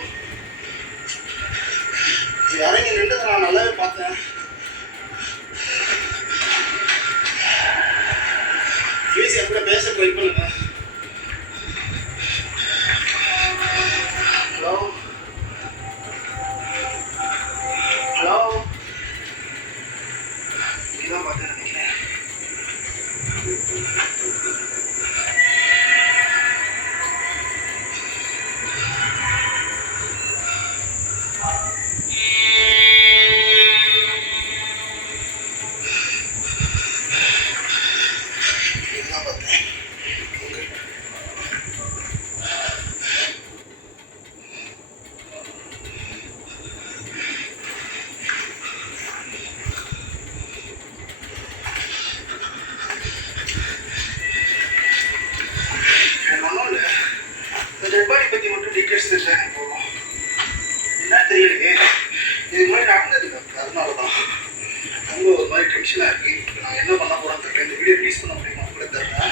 இறங்கி நின்றுதை நான் நல்லாவே பார்த்தேன். ப்ளீஸ் என் கூட பேச ட்ரை பண்ணுங்க. ஹலோ ஹலோ, இதான் பார்த்தேன் நினைக்கிறேன். இதுதான் பார்த்தேன். எனக்கு ஒன்றும் இல்லை. இந்த டெட் பாடி பற்றி மட்டும் டீட்டெயில்ஸ் தெரிஞ்சா எனக்கு போதும். என்ன தெரியலையே, இது மாதிரி நடந்ததுங்க. அதனால தான் ரொம்ப ஒரு மாதிரி டென்ஷனாக இருக்குது. நான் என்ன பண்ண போகிறேன்னு தெரியல. இந்த வீடியோ ரிலீஸ் பண்ண முடியுமா கூட தெரியல.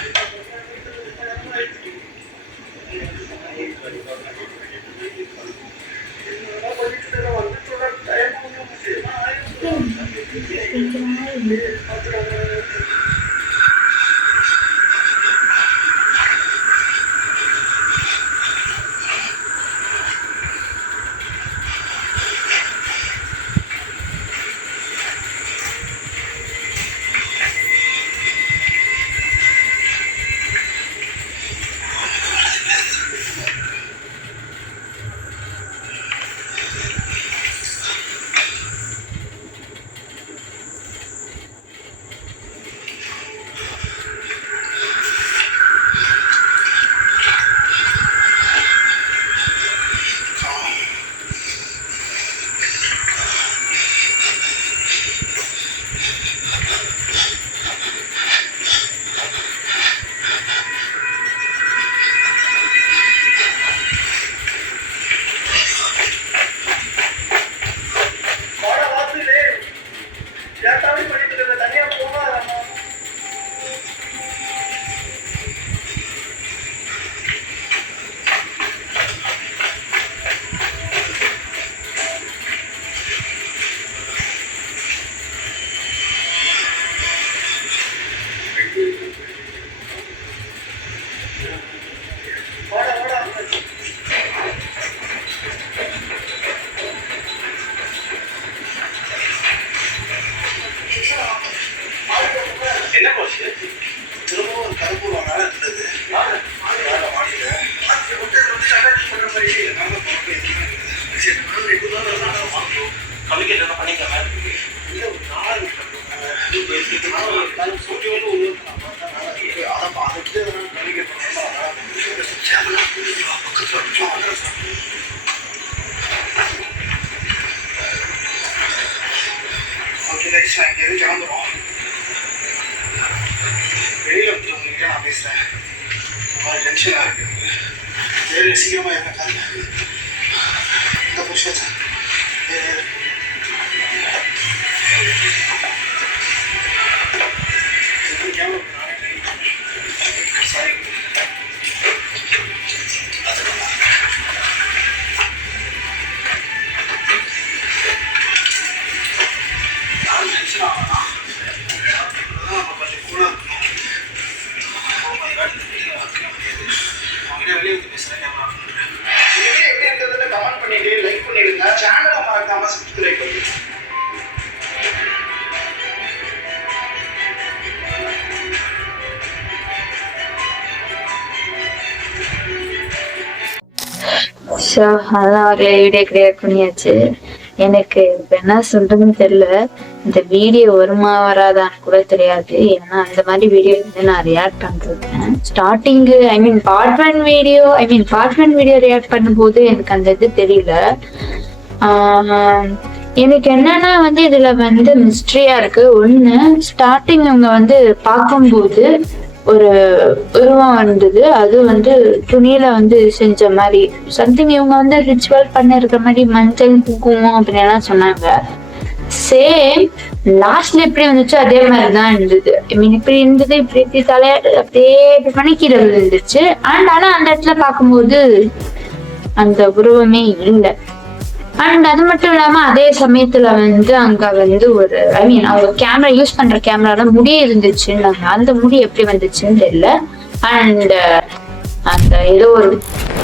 என்ன போச்சு? திரும்பவும் ஒரு கருப்பூர் வாங்க இருந்தது. கம்யூனிகேட் என்ன பண்ணிக்கலாம். இல்லை ஒரு நாள் சூட்டி வந்து அதை பார்த்துட்டு கம்யூனிகேட் பண்ணலாம். ஓகே ரைட், நான் இங்கே எதுவும் கிளம்புறோம். வெளியில் வந்து உங்ககிட்ட நான் பேசுகிறேன். ரொம்ப டென்ஷனாக இருக்குது. சரி சீக்கிரமாக இருக்காது. இந்த புஷ்பா மறக்காம சப்ஸ்கிரைப் பண்ணுங்க. ஸோ அதான் அவர்களை வீடியோ கிரியேட் பண்ணியாச்சு. எனக்கு இப்போ என்ன சொல்றதுன்னு தெரியல. இந்த வீடியோ வருமா வராதான்னு கூட தெரியாது. ஏன்னா அந்த மாதிரி வீடியோ வந்து நான் ரியாக்ட் பண்ணிருக்கேன். Starting part one video react பண்ணும்போது எனக்கு அந்த இது தெரியல. எனக்கு என்னன்னா வந்து இதுல வந்து மிஸ்ட்ரியா இருக்கு. ஒண்ணு, ஸ்டார்டிங் இவங்க வந்து பார்க்கும்போது ஒரு உருவம் வந்தது. அது வந்து துணியில வந்து செஞ்ச மாதிரி சம்திங் இவங்க வந்து ரிச்சுவல் பண்ணிருக்கிற மாதிரி மஞ்சள் குங்குமம் அப்படின்னு சொன்னாங்க. சேம் லாஸ்ட்ல எப்படி வந்துச்சு அதே மாதிரிதான் இருந்தது. இப்படி இருந்தது, இப்படி தலைய அப்படியே பண்ணி கீழே இருந்துச்சு. ஆனா அந்த இடத்துல பார்க்கும்போது அந்த உருவமே இல்லை. அண்ட் அது மட்டும் இல்லாம அதே சமயத்துல வந்து அங்க வந்து ஒரு அவங்க கேமரா யூஸ் பண்ற கேமரால முடி இருந்துச்சுன்னாங்க. அந்த முடி எப்படி வந்துச்சுன்னு தெரியல. அண்ட் அந்த ஏதோ ஒரு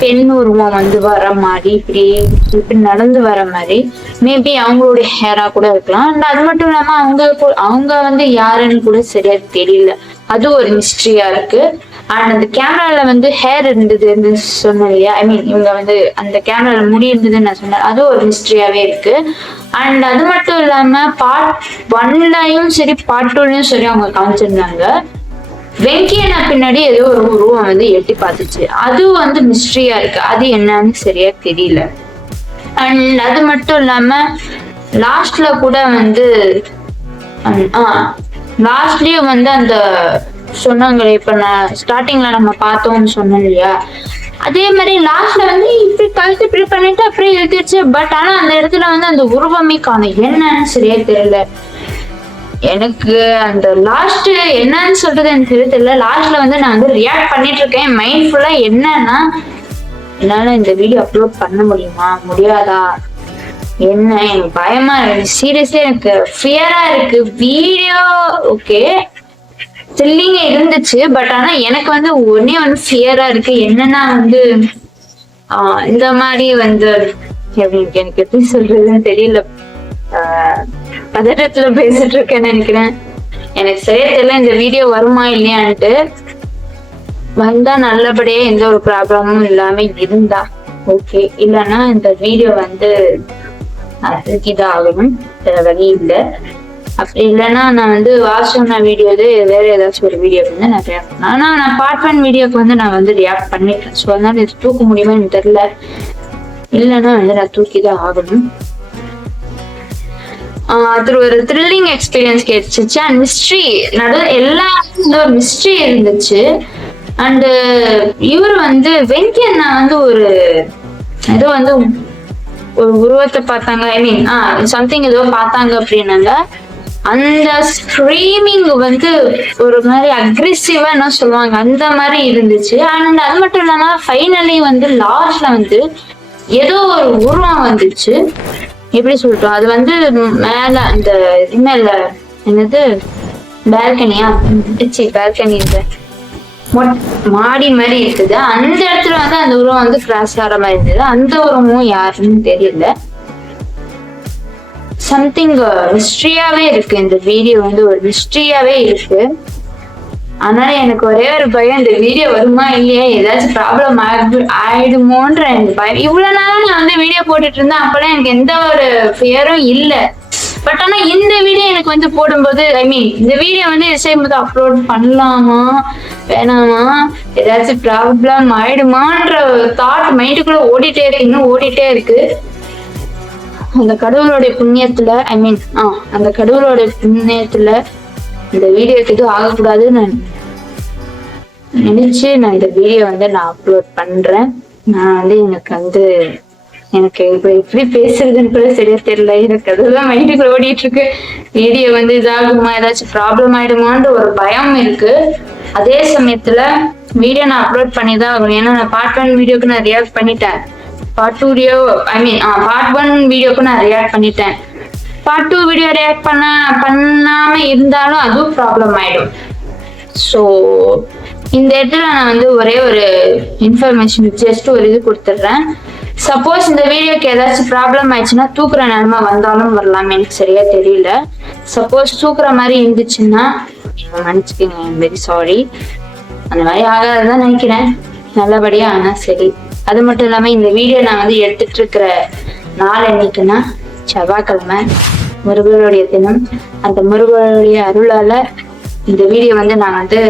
பெண் உருவம் வந்து வர மாதிரி இப்படி நடந்து வர மாதிரி மேபி அவங்களுடைய ஹேரா கூட இருக்கலாம். அண்ட் அது மட்டும் இல்லாம அவங்க வந்து யாருன்னு கூட சரியா தெரியல. அது ஒரு மிஸ்ட்ரியா இருக்கு. அண்ட் அந்த கேமரால வந்து ஹேர் இருந்ததுன்னு சொன்னேன் இல்லையா, இவங்க வந்து அந்த கேமரால முடி இருந்ததுன்னு நான் சொன்னேன். அது ஒரு மிஸ்ட்ரியாவே இருக்கு. அண்ட் அது மட்டும் இல்லாம பார்ட் 1லயும் சரி பார்ட் 2லயும் சரி அவங்க காமிச்சிருந்தாங்க. வெங்கியனா பின்னாடி ஏதோ ஒரு உருவம் வந்து எட்டி பார்த்துச்சு. அது வந்து மிஸ்ட்ரியா இருக்கு. அது என்னன்னு சரியா தெரியல. அண்ட் அது மட்டும் இல்லாம லாஸ்ட்ல கூட வந்து லாஸ்ட்லயும் வந்து அந்த சொன்னாங்களே, இப்ப நான் ஸ்டார்டிங்ல நம்ம பார்த்தோம்னு சொன்னோம் இல்லையா, அதே மாதிரி லாஸ்ட்ல வந்து இப்படி கழுத்து இப்படி பண்ணிட்டு அப்படியே எழுதிருச்சு. பட் ஆனா அந்த இடத்துல வந்து அந்த உருவமே காணும். என்னன்னு சரியா தெரியல எனக்கு. அந்த லாஸ்ட் என்னன்னு சொல்றது எனக்கு தெரியல. லாஸ்ட்ல வந்து நான் வந்து ரியாக்ட் பண்ணிட்டு இருக்கேன். மைண்ட் ஃபுல்லா என்னன்னா, என்னால இந்த வீடியோ அப்லோட் பண்ண முடியுமா முடியாதா, என்ன எனக்கு பயமா இருக்கு. சீரியஸ்லி எனக்கு ஃபியரா இருக்கு. வீடியோ ஓகே த்ரில்லிங்கா இருந்துச்சு. பட் ஆனா எனக்கு வந்து ஒன்னே வந்து ஃபியரா இருக்கு. என்னன்னா வந்து இந்த மாதிரி வந்து எனக்கு எப்படி சொல்றதுன்னு தெரியல. பதட்டத்துல பேசிட்டு இருக்கேன்னு நினைக்கிறேன். எனக்கு சரியா தெரியல இந்த வீடியோ வருமா இல்லையான்ட்டு. வந்தா நல்லபடியா எந்த ஒரு ப்ராப்ளமும் இல்லாம இருந்தா ஓகே. இல்லைன்னா இந்த வீடியோ வந்து இதான் ஆகணும், வேற வழி இல்லை. அப்படி இல்லைன்னா நான் வந்து வாட்ஸ்அப் வீடியோ வேற ஏதாச்சும் ஒரு வீடியோ வந்து நான் ரியாக்ட் பண்ணேன். ஆனா நான் பார்ட் 1 வீடியோக்கு வந்து நான் வந்து ரியாக்ட் பண்ணிட்டேன். ஸோ அதனால இது தூக்க முடியுமா எனக்கு தெரியல. இல்லைன்னா வந்து நான் தூக்கிதான் ஆகணும். அது ஒரு த்ரில்லிங் எக்ஸ்பீரியன்ஸ் கிடைச்சிச்சு. அண்ட் மிஸ்ட்ரி எல்லாருக்கும் ஒரு மிஸ்ட்ரி இருந்துச்சு. அண்டு இவர் வந்து வெங்கியண்ணா வந்து ஒரு ஏதோ வந்து ஒரு உருவத்தை பார்த்தாங்க. சம்திங் ஏதோ பார்த்தாங்க அப்படின்னாங்க. அந்த ஸ்க்ரீமிங் வந்து ஒரு மாதிரி அக்ரெசிவா என்ன சொல்லுவாங்க அந்த மாதிரி இருந்துச்சு. அண்ட் அது மட்டும் இல்லாம ஃபைனலி வந்து லாஸ்ட்ல வந்து ஏதோ ஒரு உருவம் வந்துச்சு. எப்படி சொல்லிட்டோம், அது வந்து மேல அந்த இது மேல என்னது பால்கனியா பால்கனி மாடி மாதிரி இருக்குது. அந்த இடத்துல வந்து அந்த உருவம் வந்து கிராஸ் ஆகிற மாதிரி இருந்தது. அந்த உருவமும் யாருன்னு தெரியல. சம்திங் மிஸ்ட்ரியாவே இருக்கு. இந்த வீடியோ வந்து ஒரு மிஸ்ட்ரியாவே இருக்கு. அதனால எனக்கு ஒரே ஒரு பயம், இந்த வீடியோ வருமா இல்லையா, ஏதாச்சும் ப்ராப்ளம் ஆயிடுமோன்ற எனக்கு பயம். இவ்வளவு நாளும் நான் வந்து வீடியோ போட்டுட்டு இருந்தேன். அப்பெல்லாம் எனக்கு எந்த ஒரு ஃபியரும் இல்லை. பட் ஆனா இந்த வீடியோ எனக்கு வந்து போடும்போது இந்த வீடியோ வந்து செய்யும்போது அப்லோட் பண்ணலாமா வேணாமா, ஏதாச்சும் ப்ராப்ளம் ஆயிடுமான்ற தாட் மைண்டுக்குள்ள ஓடிட்டே இருக்கு. அந்த கடவுளோட புண்ணியத்துல அந்த கடவுளோட புண்ணியத்துல இந்த வீடியோக்கு எதுவும் ஆகக்கூடாதுன்னு நினைச்சு நான் இந்த வீடியோ வந்து நான் அப்லோட் பண்றேன். நான் வந்து எனக்கு இப்ப எப்படி பேசுறதுன்னு கூட சரியா தெரியல. எனக்கு அதுதான் மைண்டுக்குள்ள ஓடிட்டு இருக்கு. வீடியோ வந்து இதாகுமா, ஏதாச்சும் ப்ராப்ளம் ஆயிடுமான்ற ஒரு பயம் இருக்கு. அதே சமயத்துல வீடியோ நான் அப்லோட் பண்ணிதான் ஆகணும். ஏன்னா நான் பார்ட் 1 வீடியோக்கு நான் ரியாக்ட் பண்ணிட்டேன். பார்ட் 1 வீடியோக்கு நான் ரியாக்ட் பண்ணிட்டேன். பார்ட் 2 வீடியோ ரியாக்ட் பண்ணாம இருந்தாலும் அதுவும் ப்ராப்ளம் ஆயிடும். ஸோ இந்த இடத்துல நான் வந்து ஒரே ஒரு இன்ஃபர்மேஷன் ஜஸ்ட் ஒரு இது கொடுத்துட்றேன். சப்போஸ் இந்த வீடியோக்கு ஏதாச்சும் ப்ராப்ளம் ஆயிடுச்சுன்னா தூக்குற நிலைமை வந்தாலும் வரலாம், எனக்கு சரியா தெரியல. சப்போஸ் தூக்குற மாதிரி இருந்துச்சுன்னா மன்னிச்சுக்கோங்க, வெரி சாரி. அந்த மாதிரி ஆகாதுதான் நினைக்கிறேன், நல்லபடியா ஆனா சரி. அது மட்டும் இல்லாம இந்த வீடியோ நான் வந்து எடுத்துட்டு இருக்கிற நாள் என்னைக்குன்னா செவ்வாய்க்கிழமை, முருகருடைய தினம். அந்த முருகருடைய அருளால இந்த வீடியோ வந்து நான் வந்து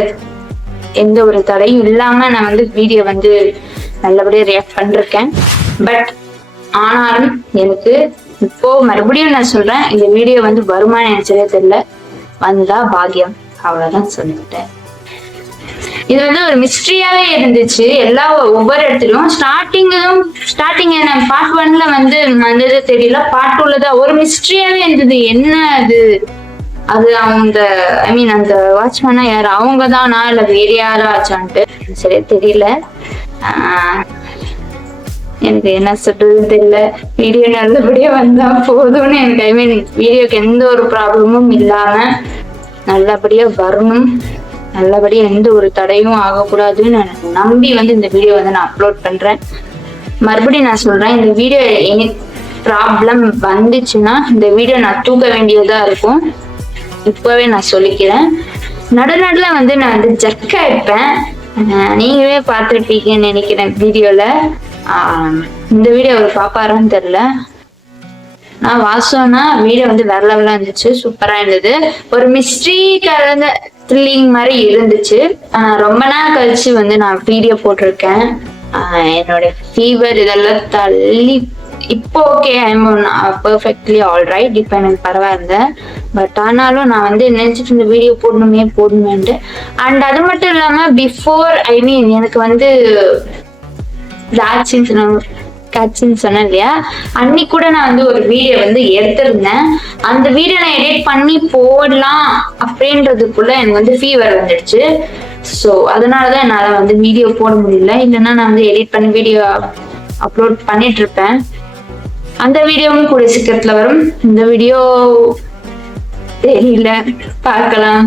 எந்த ஒரு தடையும் இல்லாம நான் வந்து வீடியோ வந்து நல்லபடியா ரியாக்ட் பண்ணிருக்கேன். பட் ஆனாலும் எனக்கு இப்போ மறுபடியும் நான் சொல்றேன், இந்த வீடியோ வந்து வருமானு நினைச்சதே தெரியல, வந்தா பாக்கியம், அவ்வளவுதான் சொல்லிட்டேன். இது வந்து ஒரு மிஸ்ட்ரியாவே இருந்துச்சு எல்லா ஒவ்வொரு இடத்துலயும். ஸ்டார்டிங் பார்ட் 1ல வந்து வந்தது தெரியல, பார்ட் 2ல தான் ஒரு மிஸ்ட்ரியாவே இருந்தது. என்ன அது அவங்க ஐ மீன் அந்த வாட்ச்மேனா யாரு, அவங்க தானா இல்ல வேற யாரா ஆச்சான்ட்டு சரியா தெரியல. எனக்கு என்ன சொல்றதுன்னு தெரியல. வீடியோ நல்லபடியா வந்தா போதும்னு எனக்கு, ஐ மீன் வீடியோக்கு எந்த ஒரு ப்ராப்ளமும் இல்லாம நல்லபடியா வரணும், நல்லபடியா எந்த ஒரு தடையும் ஆகக்கூடாதுன்னு நான் நம்பி வந்து இந்த வீடியோ வந்து நான் அப்லோட் பண்றேன். மறுபடியும் நான் சொல்றேன், இந்த வீடியோ எனி ப்ராப்ளம் வந்துச்சுன்னா இந்த வீடியோ நான் தூக்க வேண்டியதா இருக்கும், இப்பவே நான் சொல்லிக்கிறேன். நடுநடுல வந்து நான் வந்து ஜர்க்கா இருப்பேன், நீங்களே பார்த்துருப்பீங்கன்னு நினைக்கிறேன் வீடியோல. இந்த வீடியோ ஒரு பாப்பாரான்னு தெரியல. நான் வாசம்னா வீடியோ வந்து வேற லெவலா இருந்துச்சு, சூப்பரா இருந்தது. ஒரு மிஸ்ட்ரி கலந்த த்ரில்லிங் மாதிரி இருந்துச்சு. ரொம்ப நாள் கழிச்சு வந்து நான் வீடியோ போட்டிருக்கேன். என்னோட ஃபீவர் இதெல்லாம் தள்ளி இப்போ ஓகே, ஐம் பர்ஃபெக்ட்லி ஆல்ரைட், இப்போ எனக்கு பரவாயில்ல. பட் ஆனாலும் நான் வந்து நினைச்சிட்டு இந்த வீடியோ போடணுமேன்ட்டு. அண்ட் அது மட்டும் இல்லாம பிஃபோர் ஐ மீன் எனக்கு வந்து காட்சின்னு சொன்னேன் இல்லையா, அன்னைக்கு கூட நான் வந்து ஒரு வீடியோ வந்து எடுத்திருந்தேன். அந்த வீடியோ நான் எடிட் பண்ணி போடலாம் அப்படின்றதுக்குள்ள எனக்கு வந்து ஃபீவர் வந்துடுச்சு. ஸோ அதனாலதான் என்னால வந்து வீடியோ போட முடியல, இல்லைன்னா நான் வந்து எடிட் பண்ணி வீடியோ அப்லோட் பண்ணிட்டு இருப்பேன். அந்த வீடியோவும் கூட சீக்கிரத்துல வரும். இந்த வீடியோ தெரியல, பார்க்கலாம்.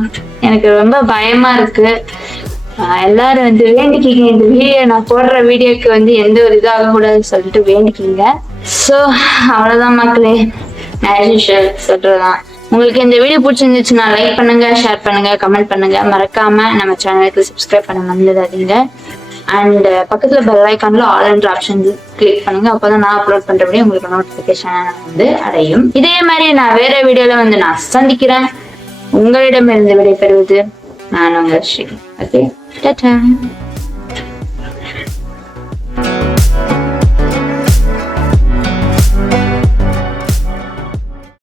எனக்கு ரொம்ப பயமா இருக்கு. எல்லாரும் வந்து வேண்டிக்கிங்க, இந்த வீடியோ நான் போடுற வீடியோக்கு வந்து எந்த ஒரு இதாக கூடாதுன்னு சொல்லிட்டு வேண்டிக்கிங்க. ஸோ அவ்வளவுதான் மக்களே, சொல்றதான். உங்களுக்கு இந்த வீடியோ பிடிச்சிருந்துச்சுன்னா லைக் பண்ணுங்க, ஷேர் பண்ணுங்க, கமெண்ட் பண்ணுங்க. மறக்காம நம்ம சேனலுக்கு சப்ஸ்கிரைப் பண்ண மறந்துடாதீங்க. அண்ட் பக்கத்துல பெல் ஐக்கான்ல ஆல் என்ற ஆப்ஷன் கிளிக் பண்ணுங்க, அப்பதான் நான் அப்லோட் பண்றபடி உங்களுக்கு நோட்டிபிகேஷன் வந்து அடையும். இதே மாதிரி நான் வேற வீடியோல வந்து நான் சந்திக்கிறேன். உங்களிடமிருந்து விடைபெறுவது நான் உங்கள் ஸ்ரீ. ஓகே, டாடா.